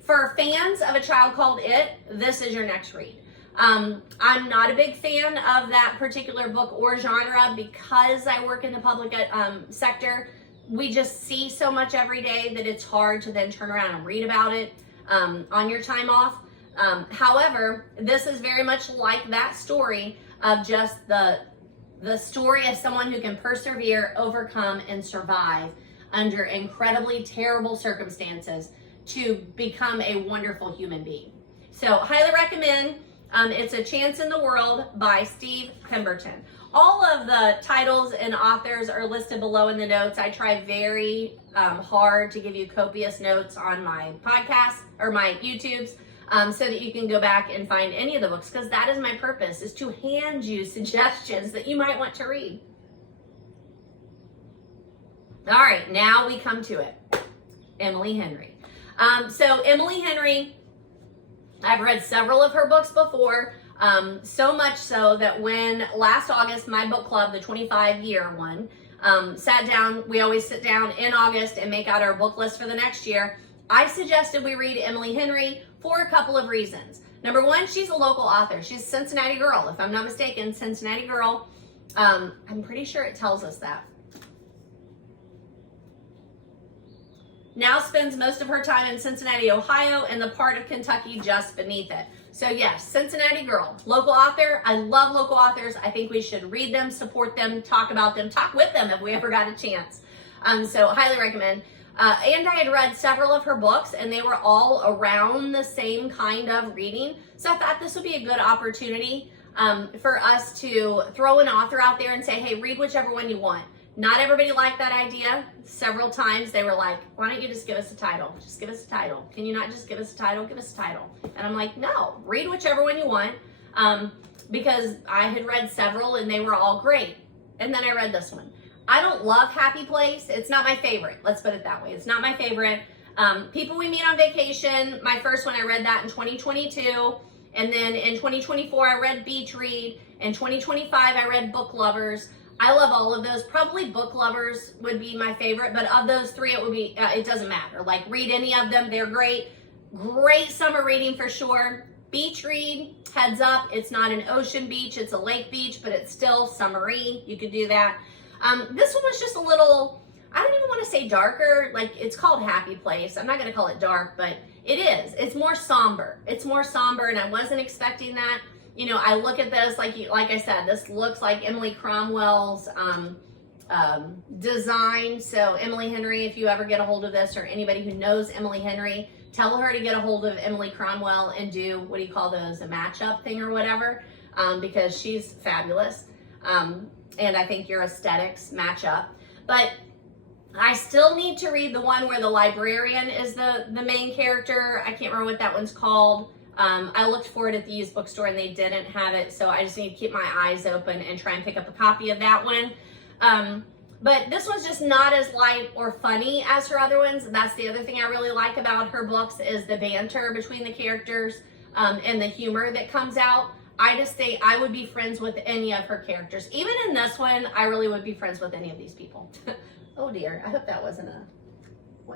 For fans of A Child Called It, this is your next read. I'm not a big fan of that particular book or genre because I work in the public sector. We just see so much every day that it's hard to then turn around and read about it on your time off. However, this is very much like that story of just the story of someone who can persevere, overcome, and survive under incredibly terrible circumstances to become a wonderful human being. So highly recommend. It's A Chance in the World by Steve Pemberton. All of the titles and authors are listed below in the notes. I try very hard to give you copious notes on my podcast or my YouTubes so that you can go back and find any of the books, because that is my purpose, is to hand you suggestions that you might want to read. All right, now we come to it. Emily Henry. So Emily Henry, I've read several of her books before, so much so that when last August, my book club, the 25-year one, sat down, we always sit down in August and make out our book list for the next year. I suggested we read Emily Henry for a couple of reasons. Number one, she's a local author. She's a Cincinnati girl, if I'm not mistaken, Cincinnati girl. I'm pretty sure it tells us that. Now spends most of her time in Cincinnati, Ohio, and the part of Kentucky just beneath it. So yes, Cincinnati girl, local author. I love local authors. I think we should read them, support them, talk about them, talk with them if we ever got a chance. So highly recommend. And I had read several of her books, and they were all around the same kind of reading. So I thought this would be a good opportunity for us to throw an author out there and say, hey, read whichever one you want. Not everybody liked that idea. Several times they were like, why don't you just give us a title? Just give us a title. Can you not just give us a title? Give us a title. And I'm like, no, read whichever one you want, because I had read several and they were all great. And then I read this one. I don't love Happy Place. It's not my favorite. Let's put it that way. It's not my favorite. People We Meet on Vacation, my first one, I read that in 2022. And then in 2024, I read Beach Read. In 2025, I read Book Lovers. I love all of those. Probably Book Lovers would be my favorite, but of those three, it would be, it doesn't matter. Like, read any of them, they're great. Great summer reading for sure. Beach Read, heads up, it's not an ocean beach, it's a lake beach, but it's still Submarine. You could do that. This one was just a little, I don't even want to say darker, like it's called Happy Place. I'm not going to call it dark, but it is. It's more somber. It's more somber, and I wasn't expecting that. You know, I look at this, like I said, this looks like Emily Cromwell's design. So Emily Henry, if you ever get a hold of this, or anybody who knows Emily Henry, tell her to get a hold of Emily Cromwell and do, what do you call those, a matchup thing or whatever, because she's fabulous. And I think your aesthetics match up. But I still need to read the one where the librarian is the main character. I can't remember what that one's called. I looked for it at the used bookstore and they didn't have it, so I just need to keep my eyes open and try and pick up a copy of that one. But this one's just not as light or funny as her other ones. That's the other thing I really like about her books, is the banter between the characters and the humor that comes out. I just think I would be friends with any of her characters. Even in this one, I really would be friends with any of these people. Oh dear, I hope that wasn't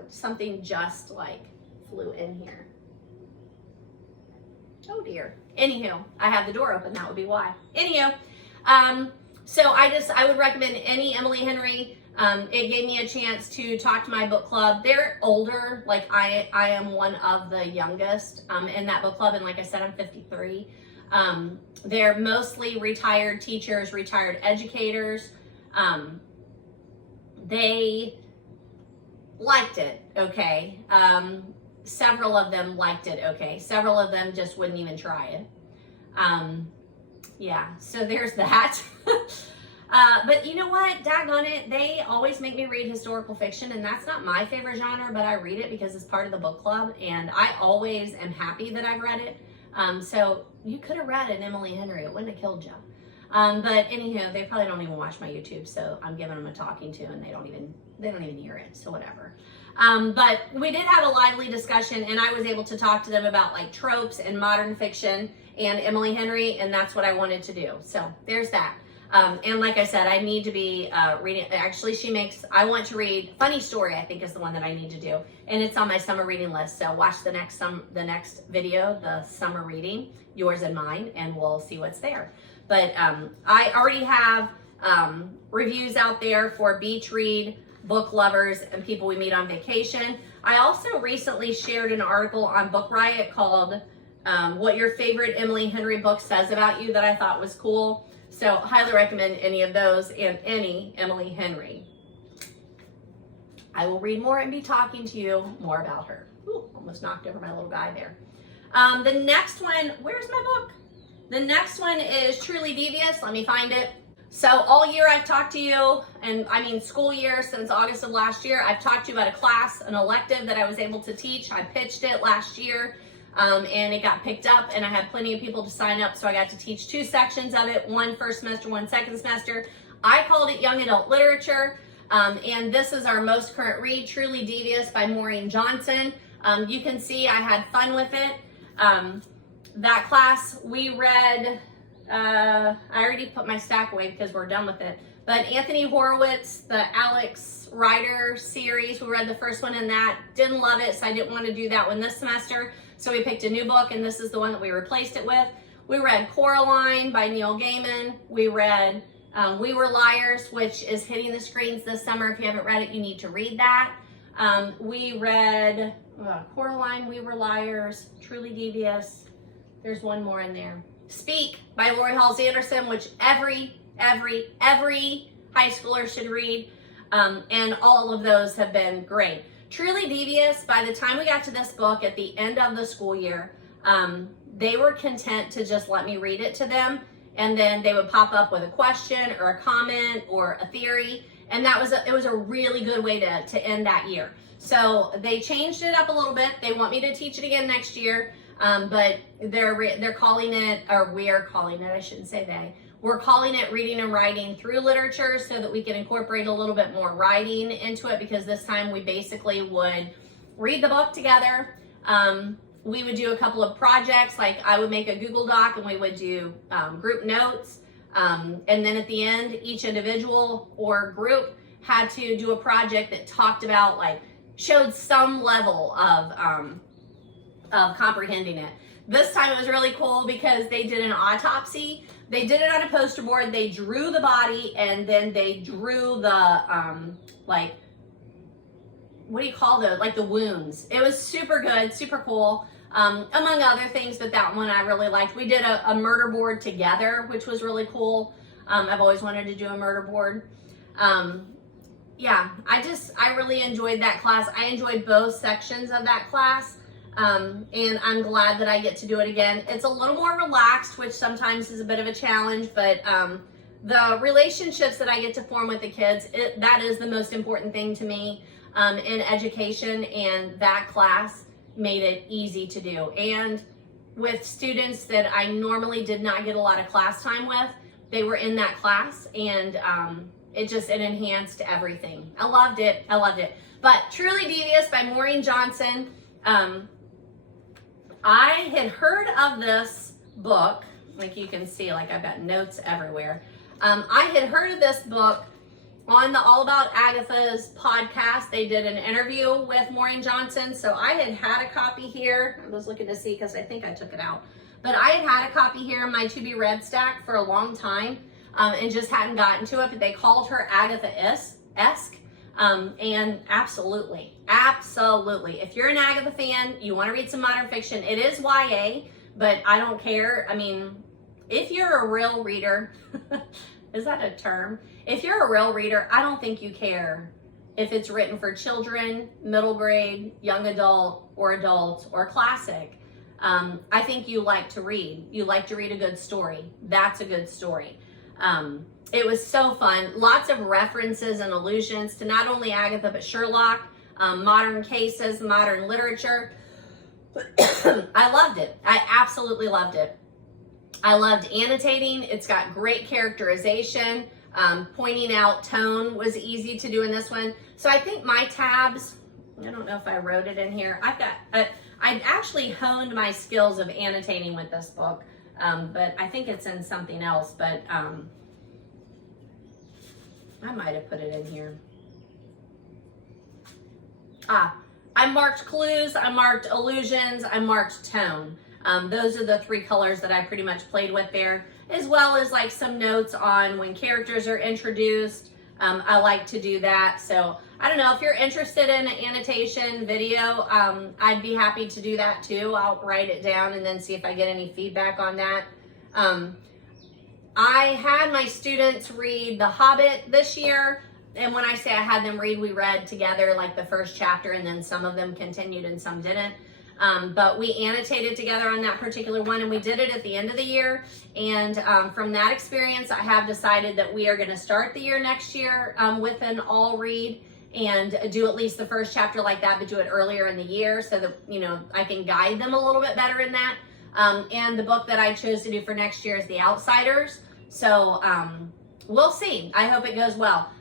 something just like flew in here. Oh dear. Anywho, I have the door open, that would be why. Anywho, so I would recommend any Emily Henry. It gave me a chance to talk to my book club. They're older, like I am one of the youngest in that book club, and like I said, I'm 53. They're mostly retired teachers, retired educators. They liked it, okay. Several of them liked it, okay. Several of them just wouldn't even try it. Yeah, so there's that. But you know what, daggone it, they always make me read historical fiction, and that's not my favorite genre, but I read it because it's part of the book club, and I always am happy that I've read it. So you could have read an Emily Henry, it wouldn't have killed you. But anyhow, they probably don't even watch my YouTube, so I'm giving them a talking to, and they don't even hear it, so whatever. But we did have a lively discussion, and I was able to talk to them about like tropes and modern fiction and Emily Henry, and that's what I wanted to do. So there's that. And like I said, I need to be reading. Actually, I want to read Funny Story, I think is the one that I need to do. And it's on my summer reading list. So watch the next video, the summer reading, yours and mine, and we'll see what's there. But I already have reviews out there for Beach Read, Book Lovers, and People We Meet on Vacation. I also recently shared an article on Book Riot called What Your Favorite Emily Henry Book Says About You that I thought was cool. So highly recommend any of those and any Emily Henry. I will read more and be talking to you more about her. Ooh, almost knocked over my little guy there. The next one, where's my book? The next one is Truly Devious. Let me find it. So all year I've talked to you, and I mean school year since August of last year, I've talked to you about a class, an elective that I was able to teach. I pitched it last year. And it got picked up, and I had plenty of people to sign up, so I got to teach 2 sections of it, one first semester, one second semester. I called it Young Adult Literature, and this is our most current read, Truly Devious by Maureen Johnson. You can see I had fun with it. That class, we read, I already put my stack away because we're done with it, but Anthony Horowitz, the Alex Rider series, we read the first one in that, didn't love it, so I didn't want to do that one this semester. So we picked a new book, and this is the one that we replaced it with. We read Coraline by Neil Gaiman. We read We Were Liars, which is hitting the screens this summer. If you haven't read it, you need to read that. We read Coraline, We Were Liars, Truly Devious. There's one more in there. Speak by Lori Halls Anderson, which every high schooler should read. And all of those have been great. Truly Devious, by the time we got to this book at the end of the school year, they were content to just let me read it to them, and then they would pop up with a question or a comment or a theory, and it was a really good way to end that year. So they changed it up a little bit. They want me to teach it again next year, but they're calling it, or we are calling it, I shouldn't say they. We're calling it Reading and Writing Through Literature, so that we can incorporate a little bit more writing into it, because this time we basically would read the book together. We would do a couple of projects, like I would make a Google Doc and we would do group notes. And then at the end, each individual or group had to do a project that talked about, like, showed some level of comprehending it. This time it was really cool because they did an autopsy. They did it on a poster board. They drew the body and then they drew the, like, what do you call those? Like the wounds. It was super good, super cool, among other things, but that one I really liked. We did a murder board together, which was really cool. I've always wanted to do a murder board. Yeah, I really enjoyed that class. I enjoyed both sections of that class. And I'm glad that I get to do it again. It's a little more relaxed, which sometimes is a bit of a challenge, but the relationships that I get to form with the kids, that is the most important thing to me in education, and that class made it easy to do. And with students that I normally did not get a lot of class time with, they were in that class, and it enhanced everything. I loved it. But Truly Devious by Maureen Johnson. I had heard of this book, like you can see, like I've got notes everywhere. I had heard of this book on the All About Agatha's podcast. They did an interview with Maureen Johnson, so I had a copy here. I was looking to see because I think I took it out. But I had a copy here in my to be read stack for a long time, and just hadn't gotten to it, but they called her Agatha-esque. And absolutely. If you're an Agatha fan, you want to read some modern fiction, it is YA, but I don't care. I mean, if you're a real reader, is that a term? If you're a real reader, I don't think you care if it's written for children, middle grade, young adult, or classic. I think you like to read. You like to read a good story. That's a good story. It was so fun. Lots of references and allusions to not only Agatha, but Sherlock, modern cases, modern literature. I loved it. I absolutely loved it. I loved annotating. It's got great characterization. Pointing out tone was easy to do in this one. So I think my tabs, I don't know if I wrote it in here. I actually honed my skills of annotating with this book, but I think it's in something else, but I might have put it in here. I marked clues, I marked allusions, I marked tone. Those are the three colors that I pretty much played with there, as well as like some notes on when characters are introduced. I like to do that. So I don't know if you're interested in an annotation video, I'd be happy to do that too. I'll write it down and then see if I get any feedback on that. I had my students read The Hobbit this year. And when I say I had them read, we read together like the first chapter, and then some of them continued and some didn't. But we annotated together on that particular one, and we did it at the end of the year. And from that experience, I have decided that we are going to start the year next year with an all read and do at least the first chapter like that, but do it earlier in the year so that, you know, I can guide them a little bit better in that. And the book that I chose to do for next year is The Outsiders. So we'll see. I hope it goes well.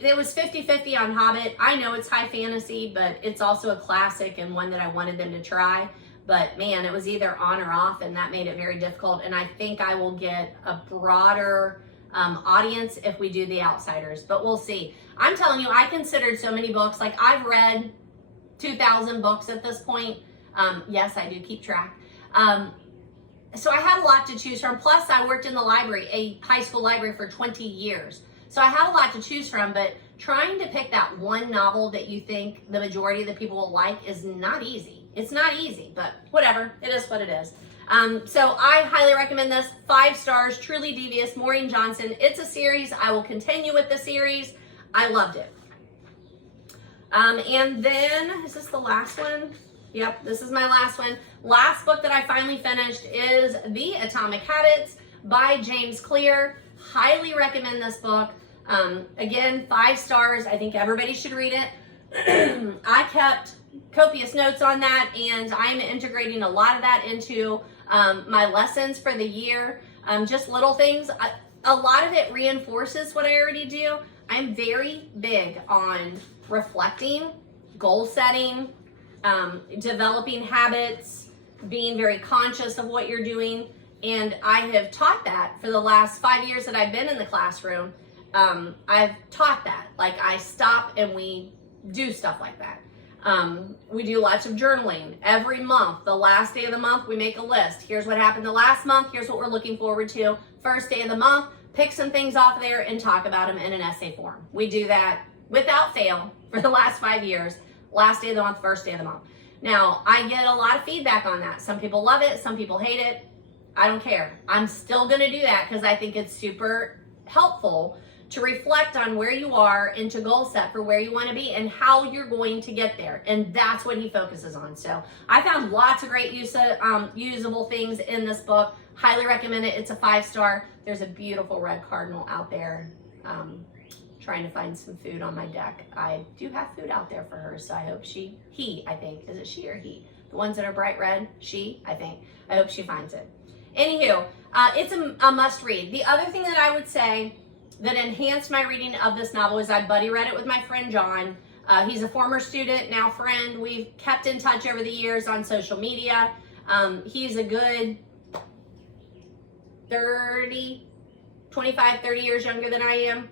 It was 50-50 on Hobbit. I know it's high fantasy, but it's also a classic and one that I wanted them to try. But man, it was either on or off, and that made it very difficult. And I think I will get a broader audience if we do The Outsiders, but we'll see. I'm telling you, I considered so many books. Like, I've read 2,000 books at this point. Yes, I do keep track. So I had a lot to choose from. Plus, I worked in the library, a high school library, for 20 years. So I had a lot to choose from, but trying to pick that one novel that you think the majority of the people will like is not easy. It's not easy, but whatever. It is what it is. So I highly recommend this. 5 stars, Truly Devious, Maureen Johnson. It's a series. I will continue with the series. I loved it. And then, is this the last one? Yep, this is my last one. Last book that I finally finished is The Atomic Habits by James Clear. Highly recommend this book. Again, 5 stars. I think everybody should read it. I kept copious notes on that, and I'm integrating a lot of that into my lessons for the year. Just little things. A lot of it reinforces what I already do. I'm very big on reflecting, goal setting, developing habits, being very conscious of what you're doing. And I have taught that for the last 5 years that I've been in the classroom. I've taught that. Like, I stop and we do stuff like that. We do lots of journaling every month. The last day of the month, we make a list. Here's what happened the last month. Here's what we're looking forward to. First day of the month, pick some things off there and talk about them in an essay form. We do that without fail for the last 5 years. Last day of the month, first day of the month. Now, I get a lot of feedback on that. Some people love it. Some people hate it. I don't care. I'm still going to do that because I think it's super helpful to reflect on where you are and to goal set for where you want to be and how you're going to get there. And that's what he focuses on. So I found lots of great usable things in this book. Highly recommend it. It's a 5-star. There's a beautiful red cardinal out there. Trying to find some food on my deck. I do have food out there for her, so I hope I think. Is it she or he? The ones that are bright red? She, I think. I hope she finds it. Anywho, it's a must read. The other thing that I would say that enhanced my reading of this novel is I buddy read it with my friend John. He's a former student, now friend. We've kept in touch over the years on social media. He's a good 25, 30 years younger than I am.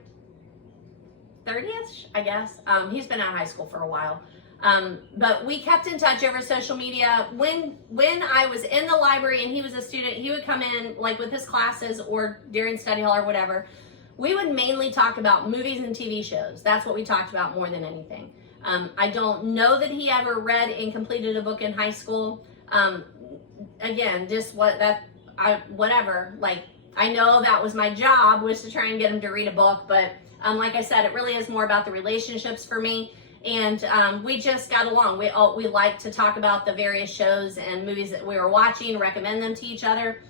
30ish, I guess. He's been out of high school for a while. But we kept in touch over social media. When I was in the library and he was a student, he would come in like with his classes or during study hall or whatever. We would mainly talk about movies and TV shows. That's what we talked about more than anything. I don't know that he ever read and completed a book in high school. Again, just whatever. Like, I know that was my job, was to try and get him to read a book, but like I said, it really is more about the relationships for me. And we just got along. We like to talk about the various shows and movies that we were watching, recommend them to each other.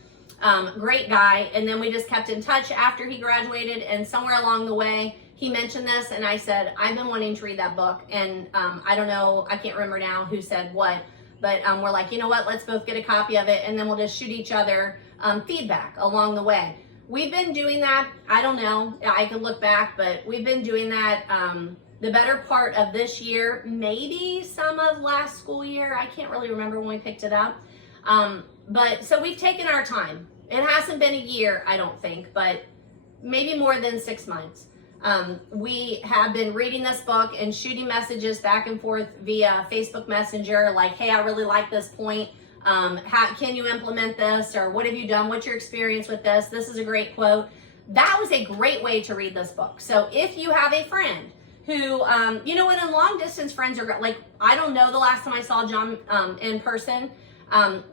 Great guy. And then we just kept in touch after he graduated, and somewhere along the way he mentioned this and I said, I've been wanting to read that book. And I don't know, I can't remember now who said what, but we're like, you know what, let's both get a copy of it and then we'll just shoot each other feedback along the way. We've been doing that. I don't know, I could look back, but we've been doing that the better part of this year, maybe some of last school year. I can't really remember when we picked it up. But so we've taken our time. It hasn't been a year, I don't think, but maybe more than 6 months. We have been reading this book and shooting messages back and forth via Facebook Messenger, like, hey, I really like this point. How can you implement this? Or what have you done? What's your experience with this? This is a great quote. That was a great way to read this book. So if you have a friend who, you know, and long distance friends are like, I don't know the last time I saw John in person.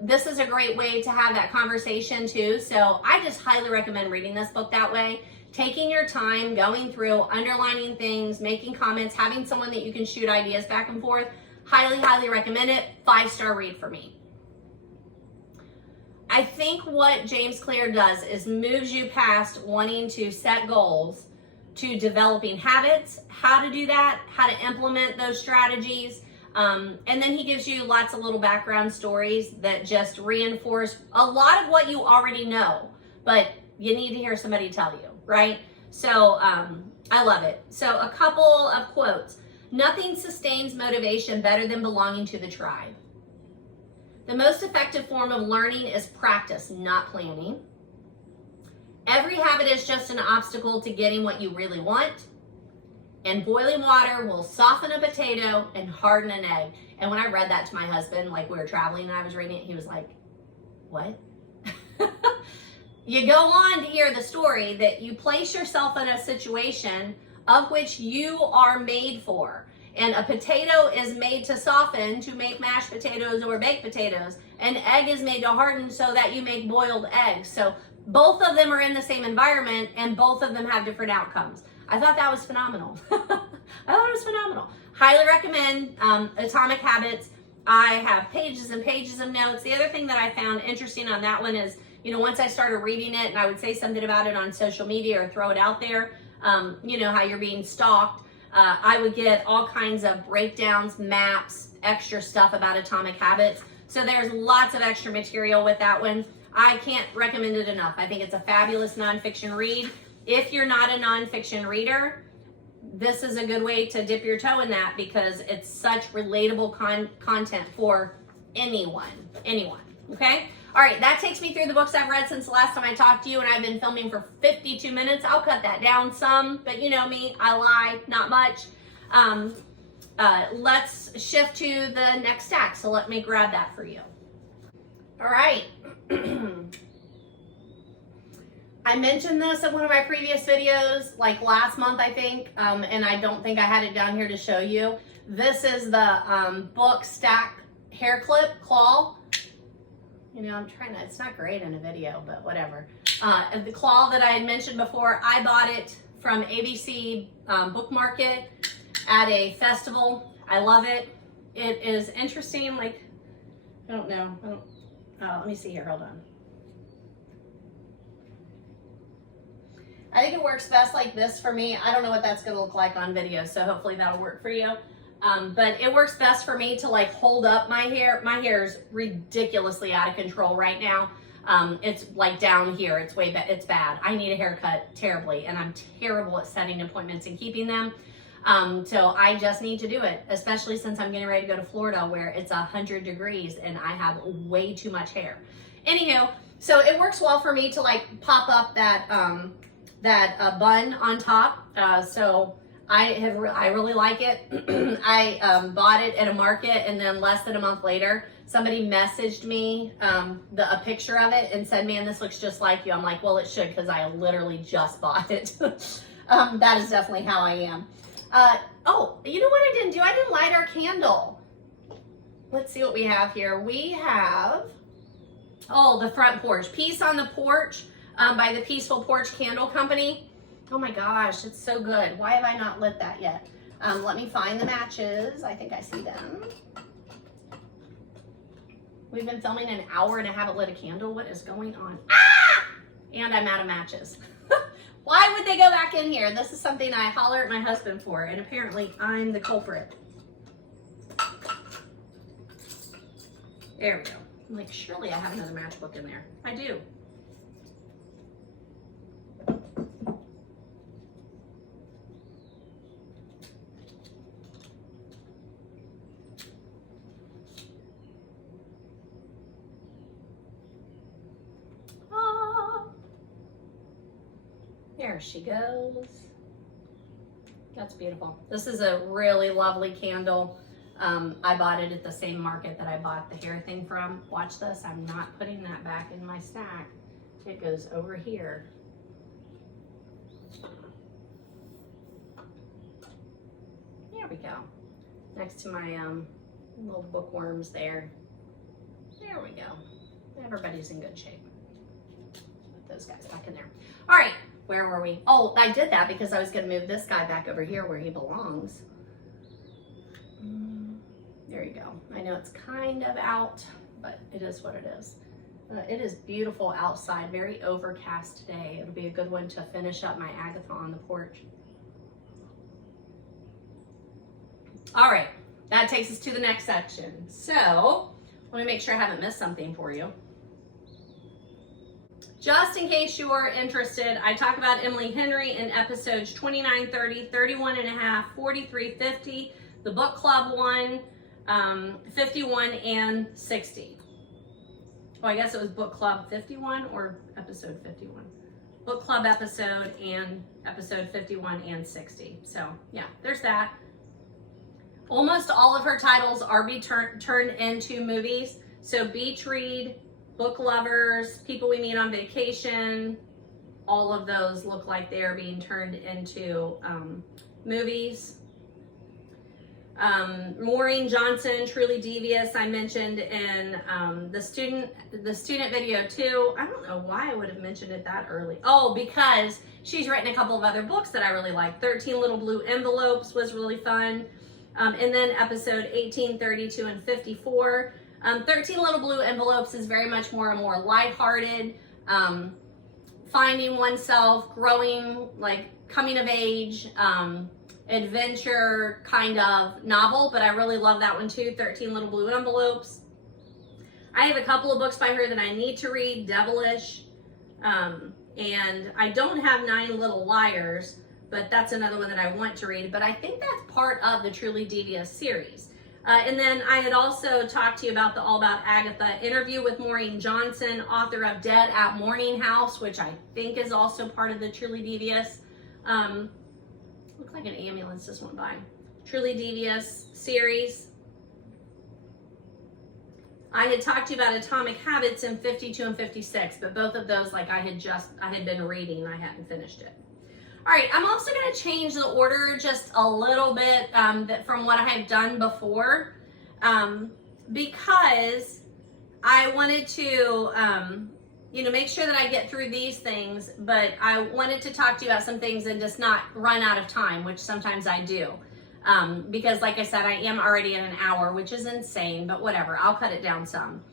This is a great way to have that conversation too. So I just highly recommend reading this book that way. Taking your time, going through, underlining things, making comments, having someone that you can shoot ideas back and forth. Highly, highly recommend it. 5-star read for me. I think what James Clear does is moves you past wanting to set goals to developing habits, how to do that, how to implement those strategies. And then he gives you lots of little background stories that just reinforce a lot of what you already know, but you need to hear somebody tell you, right? So I love it. So a couple of quotes. Nothing sustains motivation better than belonging to the tribe. The most effective form of learning is practice, not planning. Every habit is just an obstacle to getting what you really want. And boiling water will soften a potato and harden an egg. And when I read that to my husband, like we were traveling and I was reading it, he was like, what? You go on to hear the story that you place yourself in a situation of which you are made for. And a potato is made to soften to make mashed potatoes or baked potatoes. An egg is made to harden so that you make boiled eggs. So both of them are in the same environment and both of them have different outcomes. I thought that was phenomenal. I thought it was phenomenal. Highly recommend Atomic Habits. I have pages and pages of notes. The other thing that I found interesting on that one is, you know, once I started reading it and I would say something about it on social media or throw it out there, you know, how you're being stalked. I would get all kinds of breakdowns, maps, extra stuff about Atomic Habits. So there's lots of extra material with that one. I can't recommend it enough. I think it's a fabulous nonfiction read. If you're not a nonfiction reader, this is a good way to dip your toe in that because it's such relatable content for anyone, okay? All right, that takes me through the books I've read since the last time I talked to you, and I've been filming for 52 minutes. I'll cut that down some, but you know me, I lie, not much. Let's shift to the next stack, so let me grab that for you. All right. I mentioned this in one of my previous videos, like last month, I think, and I don't think I had it down here to show you. This is the book stack hair clip claw. You know, I'm trying to, it's not great in a video, but whatever. The claw that I had mentioned before, I bought it from ABC Book Market at a festival. I love it. It is interesting, like, I don't know. Let me see here, hold on. I think it works best like this for me. I don't know what that's gonna look like on video, so hopefully that'll work for you. But it works best for me to like hold up my hair. My hair is ridiculously out of control right now. It's like down here, it's it's bad. I need a haircut terribly, and I'm terrible at setting appointments and keeping them. So I just need to do it, especially since I'm getting ready to go to Florida where it's 100 degrees and I have way too much hair. Anywho, so it works well for me to like pop up that, bun on top. So I really like it. I bought it at a market, and then less than a month later, somebody messaged me a picture of it and said, man, this looks just like you. I'm like, well, it should, because I literally just bought it. That is definitely how I am. Oh, you know what I didn't do? I didn't light our candle. Let's see what we have here. We have, oh, the front porch. Peace on the Porch by the Peaceful Porch Candle Company. Oh my gosh, it's so good. Why have I not lit that yet? Let me find the matches. I think I see them. We've been filming an hour and I haven't lit a candle. What is going on? Ah! And I'm out of matches. Why would they go back in here? This is something I holler at my husband for, and apparently I'm the culprit. There we go. I'm like, surely I have another matchbook in there. I do. There she goes. That's beautiful. This is a really lovely candle. I bought it at the same market that I bought the hair thing from. Watch this. I'm not putting that back in my stack. It goes over here. There we go. Next to my little bookworms there. There we go. Everybody's in good shape. Put those guys back in there. All right. Where were we? Oh, I did that because I was going to move this guy back over here where he belongs. There you go. I know it's kind of out, but it is what it is. It is beautiful outside, very overcast today. It'll be a good one to finish up my Agatha on the porch. All right, that takes us to the next section. So let me make sure I haven't missed something for you. Just in case you are interested, I talk about Emily Henry in episodes 29, 30, 31 and a half, 43, 50, the book club one, 51 and 60. Oh, I guess it was book club 51 or episode 51. Book club episode and episode 51 and 60. So yeah, there's that. Almost all of her titles are turned into movies. So Beach Read, Book Lovers, People We Meet on Vacation, all of those look like they are being turned into movies. Maureen Johnson, Truly Devious, I mentioned in the student video too. I don't know why I would have mentioned it that early. Oh, because she's written a couple of other books that I really like. 13 Little Blue Envelopes was really fun. And then episode 18, 32, and 54. 13 Little Blue Envelopes is very much more lighthearted, finding oneself, growing, like coming of age, adventure kind of novel, but I really love that one too, 13 Little Blue Envelopes. I have a couple of books by her that I need to read, Devilish, and I don't have 9 Little Liars, but that's another one that I want to read. But I think that's part of the Truly Devious series. And then I had also talked to you about the All About Agatha interview with Maureen Johnson, author of Dead at Morning House, which I think is also part of the Truly Devious. Looks like an ambulance just went by. Truly Devious series. I had talked to you about Atomic Habits in 52 and 56, but both of those, like I had been reading, I hadn't finished it. All right, I'm also going to change the order just a little bit from what I have done before, because I wanted to, make sure that I get through these things, but I wanted to talk to you about some things and just not run out of time, which sometimes I do. Because like I said, I am already in an hour, which is insane, but whatever, I'll cut it down some.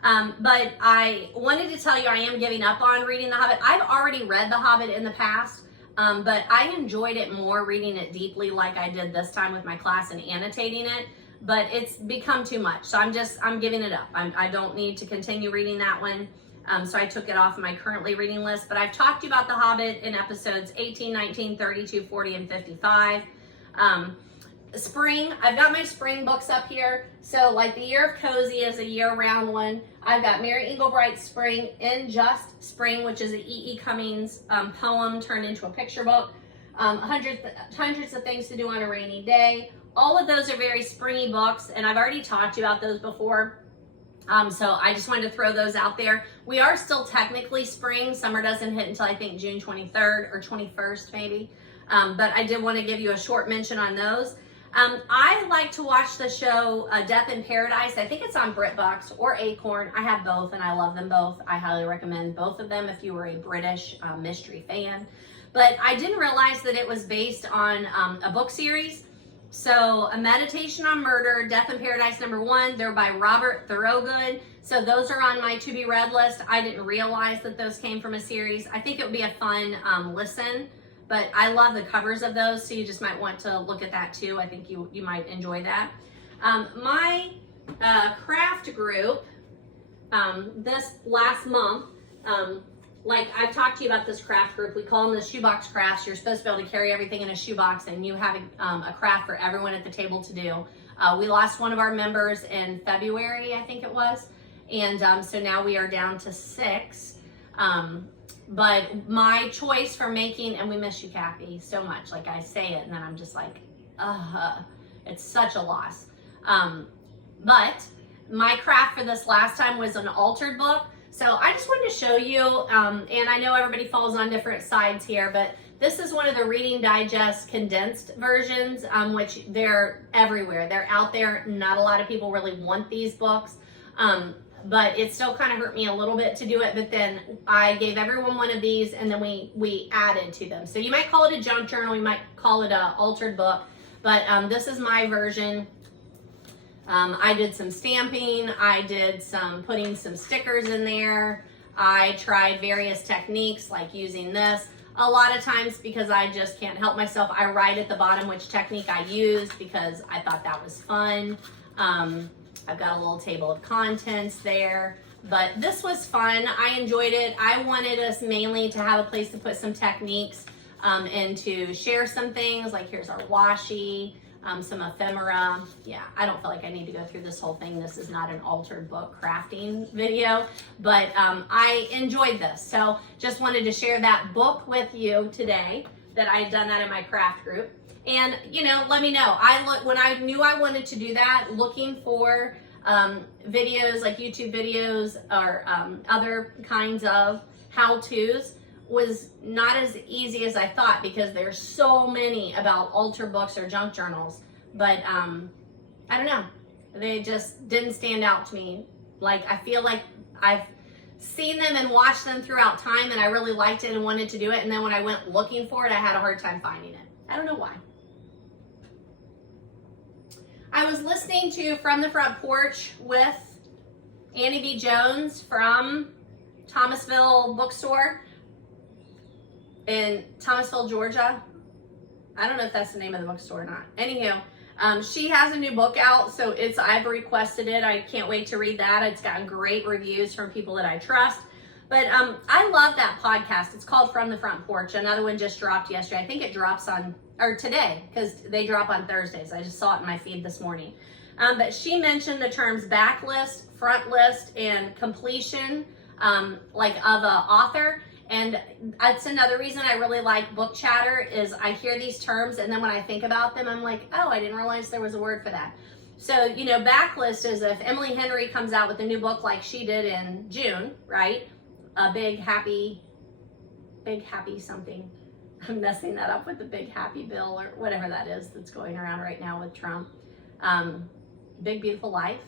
But I wanted to tell you I am giving up on reading The Hobbit. I've already read The Hobbit in the past. But I enjoyed it more reading it deeply like I did this time with my class and annotating it, but it's become too much. So I'm giving it up. I don't need to continue reading that one. So I took it off my currently reading list, but I've talked to you about The Hobbit in episodes 18, 19, 32, 40, and 55. Spring, I've got my spring books up here. So like The Year of Cozy is a year-round one. I've got Mary Englebright's Spring in Just Spring, which is an E.E. Cummings poem turned into a picture book. Hundreds of Things to Do on a Rainy Day. All of those are very springy books, and I've already talked to you about those before. So I just wanted to throw those out there. We are still technically spring. Summer doesn't hit until I think June 23rd or 21st maybe. But I did want to give you a short mention on those. I like to watch the show Death in Paradise. I think it's on BritBox or Acorn. I have both and I love them both. I highly recommend both of them if you were a British mystery fan. But I didn't realize that it was based on a book series. So A Meditation on Murder, Death in Paradise #1, they're by Robert Thorogood. So those are on my to be read list. I didn't realize that those came from a series. I think it would be a fun listen. But I love the covers of those, so you just might want to look at that too. I think you might enjoy that. My craft group, this last month, like I've talked to you about this craft group. We call them the shoebox crafts. You're supposed to be able to carry everything in a shoebox, and you have a craft for everyone at the table to do. We lost one of our members in February, I think it was, and so now we are down to 6. But my choice for making, and we miss you, Kathy, so much. Like I say it, and then I'm just like, it's such a loss. But my craft for this last time was an altered book. So I just wanted to show you, and I know everybody falls on different sides here, but this is one of the Reading Digest condensed versions, which they're everywhere. They're out there. Not a lot of people really want these books. But it still kind of hurt me a little bit to do it, but then I gave everyone one of these, and then we added to them. So you might call it a junk journal, you might call it a altered book, but this is my version. I did some stamping, I did some putting some stickers in there, I tried various techniques like using this. A lot of times, because I just can't help myself, I write at the bottom which technique I used because I thought that was fun. I've got a little table of contents there, but this was fun. I enjoyed it. I wanted us mainly to have a place to put some techniques and to share some things, like here's our washi, some ephemera. Yeah, I don't feel like I need to go through this whole thing. This is not an altered book crafting video, but I enjoyed this. So just wanted to share that book with you today, that I had done that in my craft group. And, let me know. When I knew I wanted to do that, looking for videos like YouTube videos or other kinds of how-tos was not as easy as I thought, because there's so many about altar books or junk journals. But I don't know. They just didn't stand out to me. Like, I feel like I've seen them and watched them throughout time, and I really liked it and wanted to do it. And then when I went looking for it, I had a hard time finding it. I don't know why. I was listening to From the Front Porch with Annie B. Jones from Thomasville Bookstore in Thomasville, Georgia. I don't know if that's the name of the bookstore or not. Anywho, she has a new book out, so I've requested it. I can't wait to read that. It's gotten great reviews from people that I trust. But I love that podcast. It's called From the Front Porch. Another one just dropped yesterday. I think it drops today, because they drop on Thursdays. I just saw it in my feed this morning. But she mentioned the terms backlist, front list, and completion, like of an author. And that's another reason I really like Book Chatter, is I hear these terms, and then when I think about them, I'm like, oh, I didn't realize there was a word for that. So, you know, backlist is if Emily Henry comes out with a new book like she did in June, right? A big happy something. I'm messing that up with the big happy bill or whatever that is that's going around right now with Trump. Big Beautiful Life.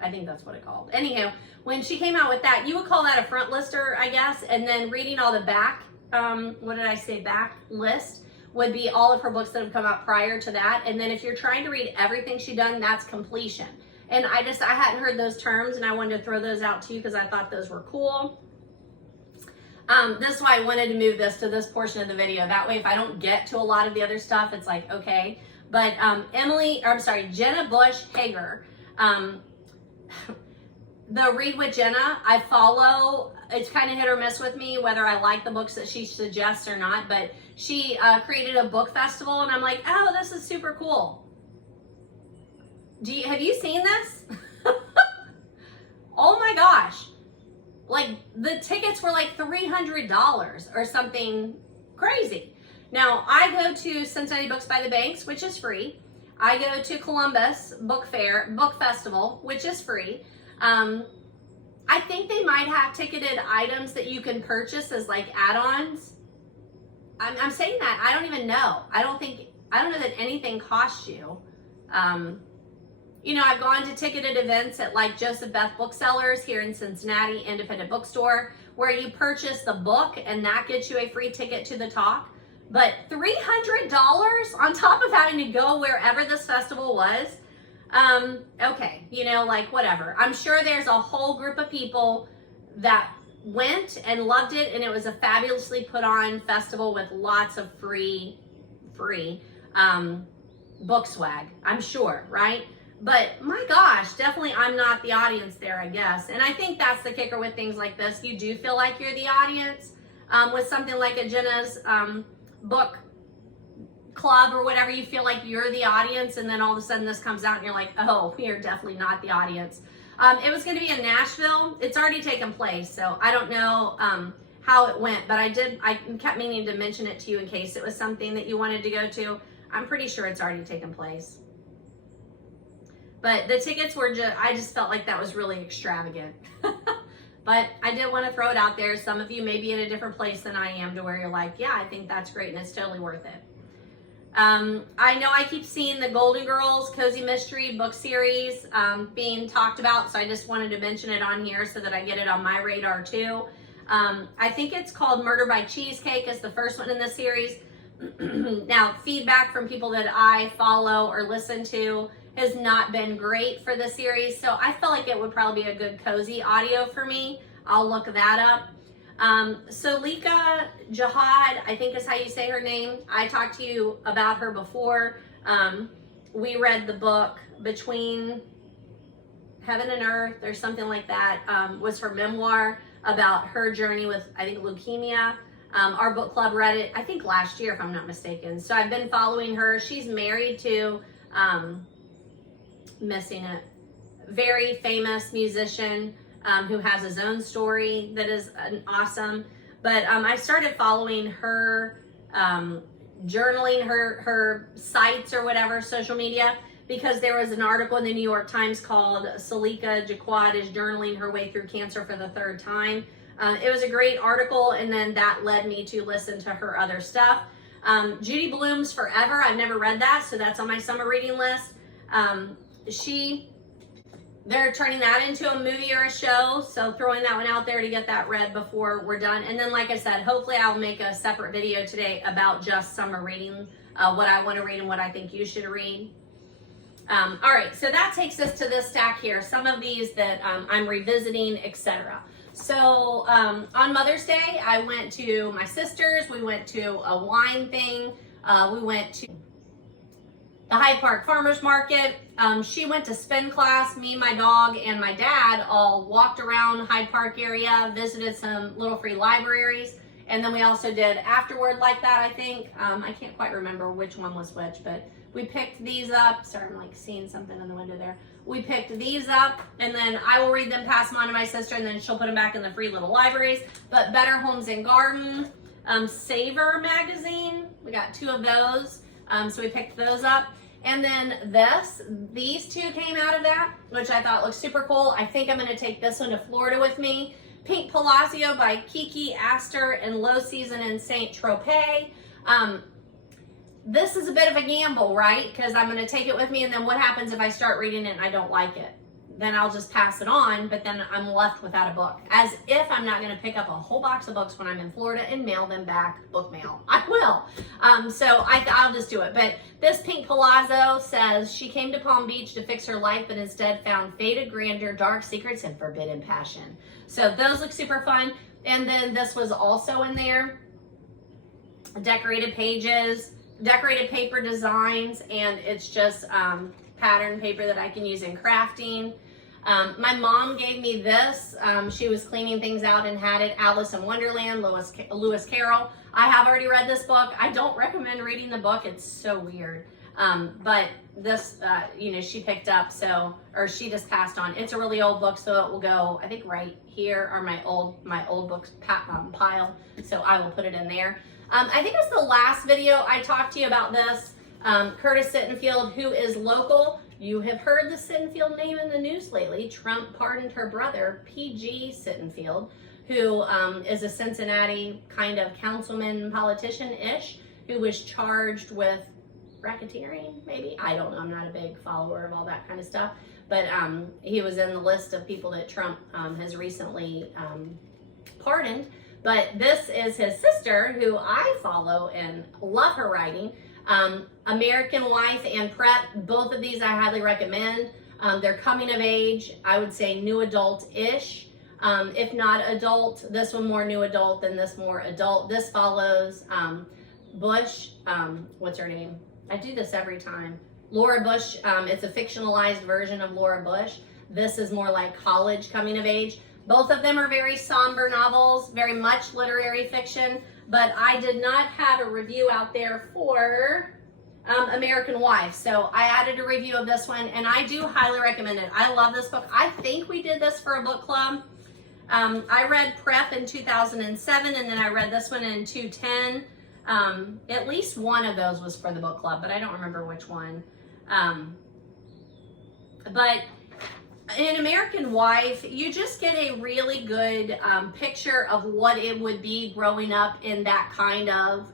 I think that's what it called. Anyhow, when she came out with that, you would call that a front lister, I guess. And then reading all the back, back list would be all of her books that have come out prior to that. And then if you're trying to read everything she's done, that's completion. And I hadn't heard those terms, and I wanted to throw those out to you because I thought those were cool. This is why I wanted to move this to this portion of the video. That way, if I don't get to a lot of the other stuff, it's like, okay. But Jenna Bush Hager, the Read with Jenna, I follow. It's kind of hit or miss with me whether I like the books that she suggests or not, but she created a book festival, and I'm like, oh, this is super cool. Have you seen this? Oh my gosh. Like, the tickets were like $300 or something crazy. Now, I go to Cincinnati Books by the Banks, which is free. I go to Columbus Book Festival, which is free. I think they might have ticketed items that you can purchase as like add-ons. I'm saying that. I don't even know. I don't know that anything costs you. You know, I've gone to ticketed events at like Joseph Beth Booksellers here in Cincinnati, independent bookstore, where you purchase the book and that gets you a free ticket to the talk. But $300 on top of having to go wherever this festival was. Okay, you know, like whatever. I'm sure there's a whole group of people that went and loved it, and it was a fabulously put on festival with lots of free book swag, I'm sure, right? But my gosh, definitely I'm not the audience there, I guess. And I think that's the kicker with things like this. You do feel like you're the audience. With something like a Jenna's book club or whatever, you feel like you're the audience, and then all of a sudden this comes out and you're like, oh, we are definitely not the audience. It was going to be in Nashville. It's already taken place, so I don't know how it went, but I kept meaning to mention it to you in case it was something that you wanted to go to. I'm pretty sure it's already taken place. But the tickets were I just felt like that was really extravagant. But I did want to throw it out there. Some of you may be in a different place than I am, to where you're like, yeah, I think that's great and it's totally worth it. I know I keep seeing the Golden Girls Cozy Mystery book series being talked about, so I just wanted to mention it on here so that I get it on my radar too. I think it's called Murder by Cheesecake is the first one in the series. Now, feedback from people that I follow or listen to has not been great for the series, so I felt like it would probably be a good cozy audio for me. I'll look that up. Solika Jihad, I think is how you say her name. I talked to you about her before. We read the book Between Heaven and Earth or something like that. Was her memoir about her journey with, I think, leukemia. Our book club read it, I think last year, if I'm not mistaken. So I've been following her. She's married to, very famous musician who has his own story that is awesome. But I started following her journaling, her sites or whatever, social media, because there was an article in the New York Times called Solika Jihad is journaling her way through cancer for the third time. It was a great article, and then that led me to listen to her other stuff. Judy Blume's Forever, I've never read that, so that's on my summer reading list. They're turning that into a movie or a show, so throwing that one out there to get that read before we're done. And then, like I said, hopefully I'll make a separate video today about just summer reading, what I want to read and what I think you should read. All right, so that takes us to this stack here, some of these that I'm revisiting, etc. So on Mother's Day, I went to my sister's. We went to a wine thing. We went to the Hyde Park Farmers Market. She went to spin class. Me, my dog, and my dad all walked around Hyde Park area, visited some little free libraries, and then we also did afterward like that, I think. I can't quite remember which one was which, but we picked these up. Sorry, I'm like seeing something in the window there. We picked these up, and then I will read them, pass them on to my sister, and then she'll put them back in the free little libraries. But Better Homes and Garden, Savor magazine, we got 2 of those, so we picked those up. And then these 2 came out of that, which I thought looked super cool. I think I'm going to take this one to Florida with me. Pink Palazzo by Kiki Astor and Low Season in Saint Tropez. This is a bit of a gamble, right? Because I'm going to take it with me, and then what happens if I start reading it and I don't like it? Then I'll just pass it on, but then I'm left without a book. As if I'm not going to pick up a whole box of books when I'm in Florida and mail them back, book mail. I will. So I'll just do it. But this Pink Palazzo says, she came to Palm Beach to fix her life, but instead found faded grandeur, dark secrets, and forbidden passion. So those look super fun. And then this was also in there. Decorated pages, decorated paper designs, and it's just pattern paper that I can use in crafting. My mom gave me this. She was cleaning things out and had it. Alice in Wonderland, Lewis Carroll. I have already read this book. I don't recommend reading the book. It's so weird. But this, she picked up, or she just passed on. It's a really old book, so it will go, I think, right here are my old books pile. So I will put it in there. I think it was the last video I talked to you about this. Curtis Sittenfeld, who is local. You have heard the Sittenfeld name in the news lately. Trump pardoned her brother, P.G. Sittenfeld, who is a Cincinnati kind of councilman, politician-ish, who was charged with racketeering, maybe? I don't know. I'm not a big follower of all that kind of stuff. But he was in the list of people that Trump has recently pardoned. But this is his sister, who I follow and love her writing. American Wife and Prep, both of these I highly recommend. They're coming of age, I would say new adult-ish. If not adult, this one more new adult than this more adult. This follows Bush, what's her name? I do this every time. Laura Bush, it's a fictionalized version of Laura Bush. This is more like college coming of age. Both of them are very somber novels, very much literary fiction, but I did not have a review out there for American Wife. So I added a review of this one, and I do highly recommend it. I love this book. I think we did this for a book club. I read Prep in 2007, and then I read this one in 2010. At least one of those was for the book club, but I don't remember which one. But in American Wife, you just get a really good picture of what it would be growing up in that kind of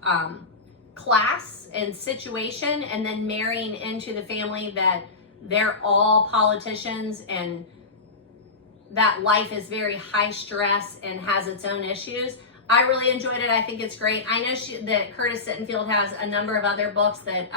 class and situation, and then marrying into the family that they're all politicians and that life is very high stress and has its own issues. I really enjoyed it. I think it's great. I know that Curtis Sittenfeld has a number of other books that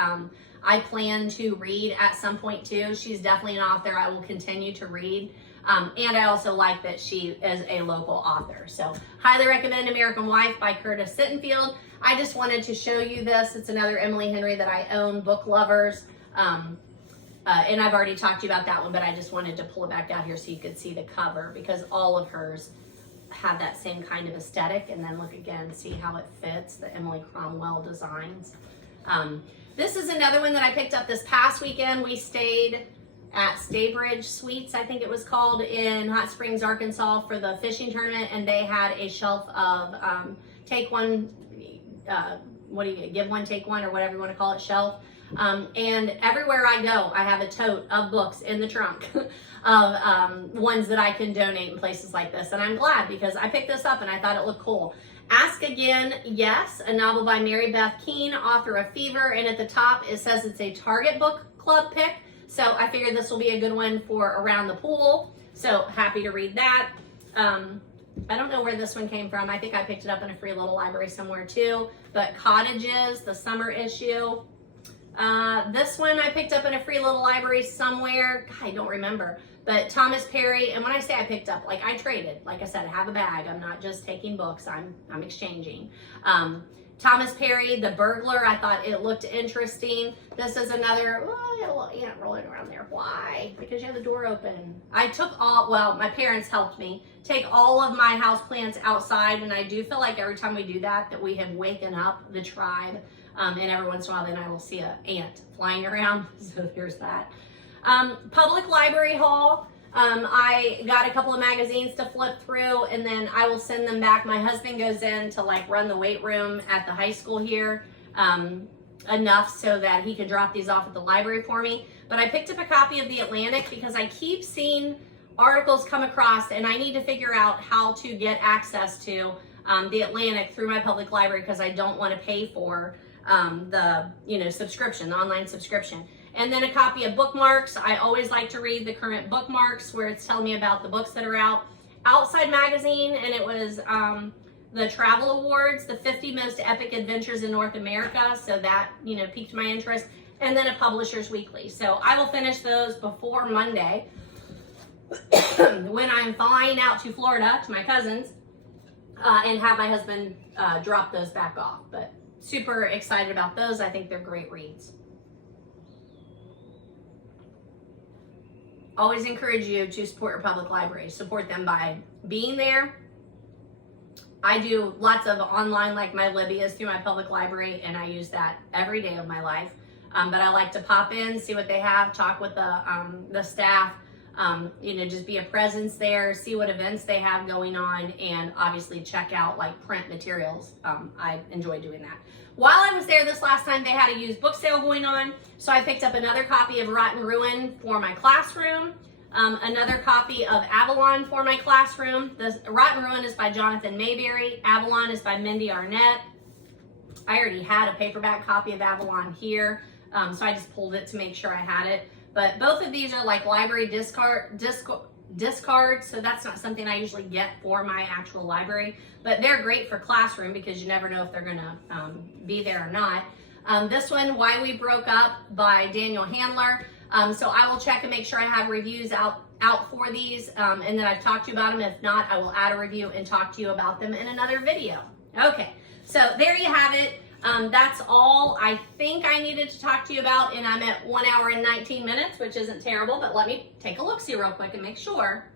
I plan to read at some point too. She's definitely an author I will continue to read. And I also like that she is a local author. So highly recommend American Wife by Curtis Sittenfeld. I just wanted to show you this. It's another Emily Henry that I own, Book Lovers. And I've already talked to you about that one, but I just wanted to pull it back out here so you could see the cover, because all of hers have that same kind of aesthetic. And then look again, see how it fits, the Emily Cromwell designs. This is another one that I picked up this past weekend. We stayed at Staybridge Suites, I think it was called, in Hot Springs, Arkansas for the fishing tournament, and they had a shelf of take one, give one, take one, or whatever you want to call it, shelf. And everywhere I go, I have a tote of books in the trunk of ones that I can donate in places like this. And I'm glad, because I picked this up and I thought it looked cool. Ask Again, Yes, a novel by Mary Beth Keane, author of Fever. And at the top, it says it's a Target Book Club pick. So I figured this will be a good one for around the pool. So happy to read that. I don't know where this one came from. I think I picked it up in a free little library somewhere too. But Cottages, the summer issue. This one I picked up in a free little library somewhere. God, I don't remember. But Thomas Perry, and when I say I picked up, like I traded. Like I said, I have a bag. I'm not just taking books. I'm exchanging. Thomas Perry, The Burglar. I thought it looked interesting. This is another, oh, you got a little ant rolling around there. Why? Because you have the door open. I took all, well, my parents helped me take all of my houseplants outside, and I do feel like every time we do that, that we have waken up the tribe. And every once in a while, then I will see an ant flying around. So there's that. Public library haul. I got a couple of magazines to flip through, and then I will send them back. My husband goes in to like run the weight room at the high school here, enough so that he can drop these off at the library for me. But I picked up a copy of The Atlantic because I keep seeh articles come across, and I need to figure out how to get access to The Atlantic through my public library, because I don't want to pay for the subscription, the online subscription. And then a copy of Bookmarks. I always like to read the current Bookmarks, where it's telling me about the books that are out. Outside Magazine, and it was the Travel Awards, the 50 Most Epic Adventures in North America. So that, piqued my interest. And then a Publisher's Weekly. So I will finish those before Monday when I'm flying out to Florida to my cousins, and have my husband drop those back off. But super excited about those. I think they're great reads. Always encourage you to support your public library. Support them by being there. I do lots of online, like my Libby is through my public library, and I use that every day of my life. But I like to pop in, see what they have, talk with the staff, just be a presence there, see what events they have going on, and obviously check out like print materials. I enjoy doing that. While I was there this last time, they had a used book sale going on, so I picked up another copy of Rotten Ruin for my classroom, another copy of Avalon for my classroom. The Rotten Ruin is by Jonathan Mayberry. Avalon is by Mindy Arnett. I already had a paperback copy of Avalon here, so I just pulled it to make sure I had it. But both of these are like library discards, so that's not something I usually get for my actual library. But they're great for classroom because you never know if they're gonna be there or not. This one, Why We Broke Up by Daniel Handler. So I will check and make sure I have reviews out for these, and then I've talked to you about them. If not, I will add a review and talk to you about them in another video. Okay, so there you have it. That's all I think I needed to talk to you about, and I'm at 1 hour and 19 minutes, which isn't terrible, but let me take a look-see real quick and make sure.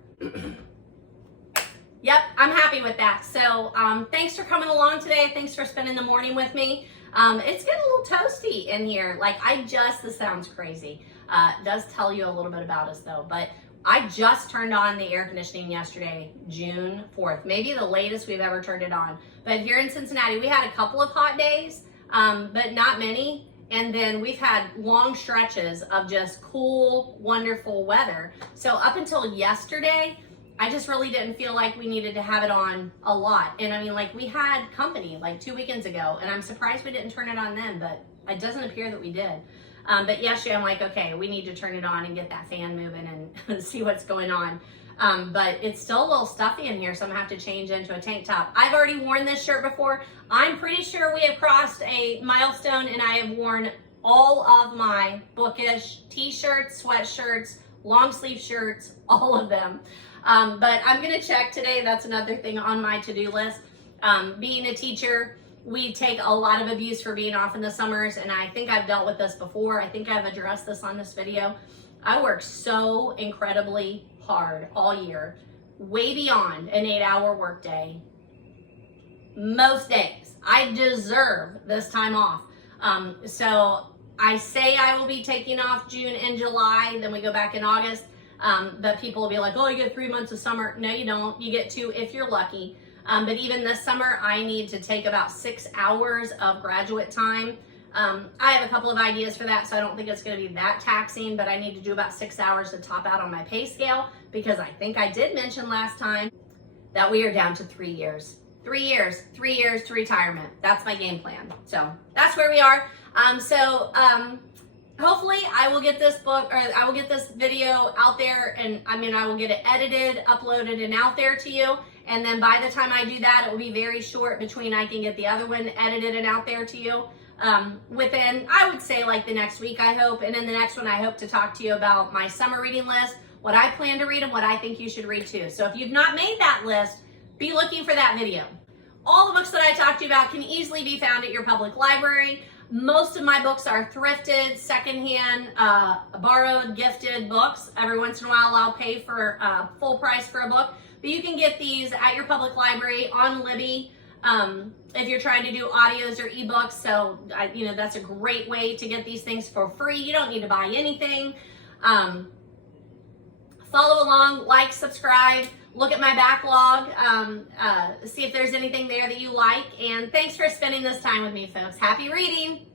Yep, I'm happy with that. So thanks for coming along today. Thanks for spending the morning with me. It's getting a little toasty in here. This sounds crazy. It does tell you a little bit about us though, but I just turned on the air conditioning yesterday, June 4th, maybe the latest we've ever turned it on. But here in Cincinnati, we had a couple of hot days, but not many. And then we've had long stretches of just cool, wonderful weather. So up until yesterday, I just really didn't feel like we needed to have it on a lot. And I mean, we had company 2 weekends ago, and I'm surprised we didn't turn it on then, but it doesn't appear that we did. But yesterday I'm like, okay, we need to turn it on and get that fan moving and see what's going on. But it's still a little stuffy in here, so I'm gonna have to change into a tank top. I've already worn this shirt before. I'm pretty sure we have crossed a milestone, and I have worn all of my bookish t-shirts, sweatshirts, long sleeve shirts, all of them. But I'm gonna check today. That's another thing on my to-do list. Being a teacher, we take a lot of abuse for being off in the summers, and I think I've dealt with this before. I think I've addressed this on this video. I work so incredibly hard all year, way beyond an 8-hour workday. Most days. I deserve this time off. So I say I will be taking off June and July, then we go back in August. But people will be like, oh, you get 3 months of summer. No, you don't. You get 2 if you're lucky. But even this summer, I need to take about 6 hours of graduate time. I have a couple of ideas for that, so I don't think it's going to be that taxing, but I need to do about 6 hours to top out on my pay scale, because I think I did mention last time that we are down to 3 years. 3 years to retirement. That's my game plan. So that's where we are. Hopefully I will get this book, or I will get this video out there, and I will get it edited, uploaded, and out there to you. And then by the time I do that, it will be very short between I can get the other one edited and out there to you. Within, I would say, the next week, I hope. And then the next one, I hope to talk to you about my summer reading list, what I plan to read, and what I think you should read too. So if you've not made that list, be looking for that video. All the books that I talked to you about can easily be found at your public library. Most of my books are thrifted, secondhand, borrowed, gifted books. Every once in a while I'll pay for full price for a book. But you can get these at your public library on Libby if you're trying to do audios or ebooks. So, that's a great way to get these things for free. You don't need to buy anything. Follow along, like, subscribe, look at my backlog, see if there's anything there that you like. And thanks for spending this time with me, folks. Happy reading!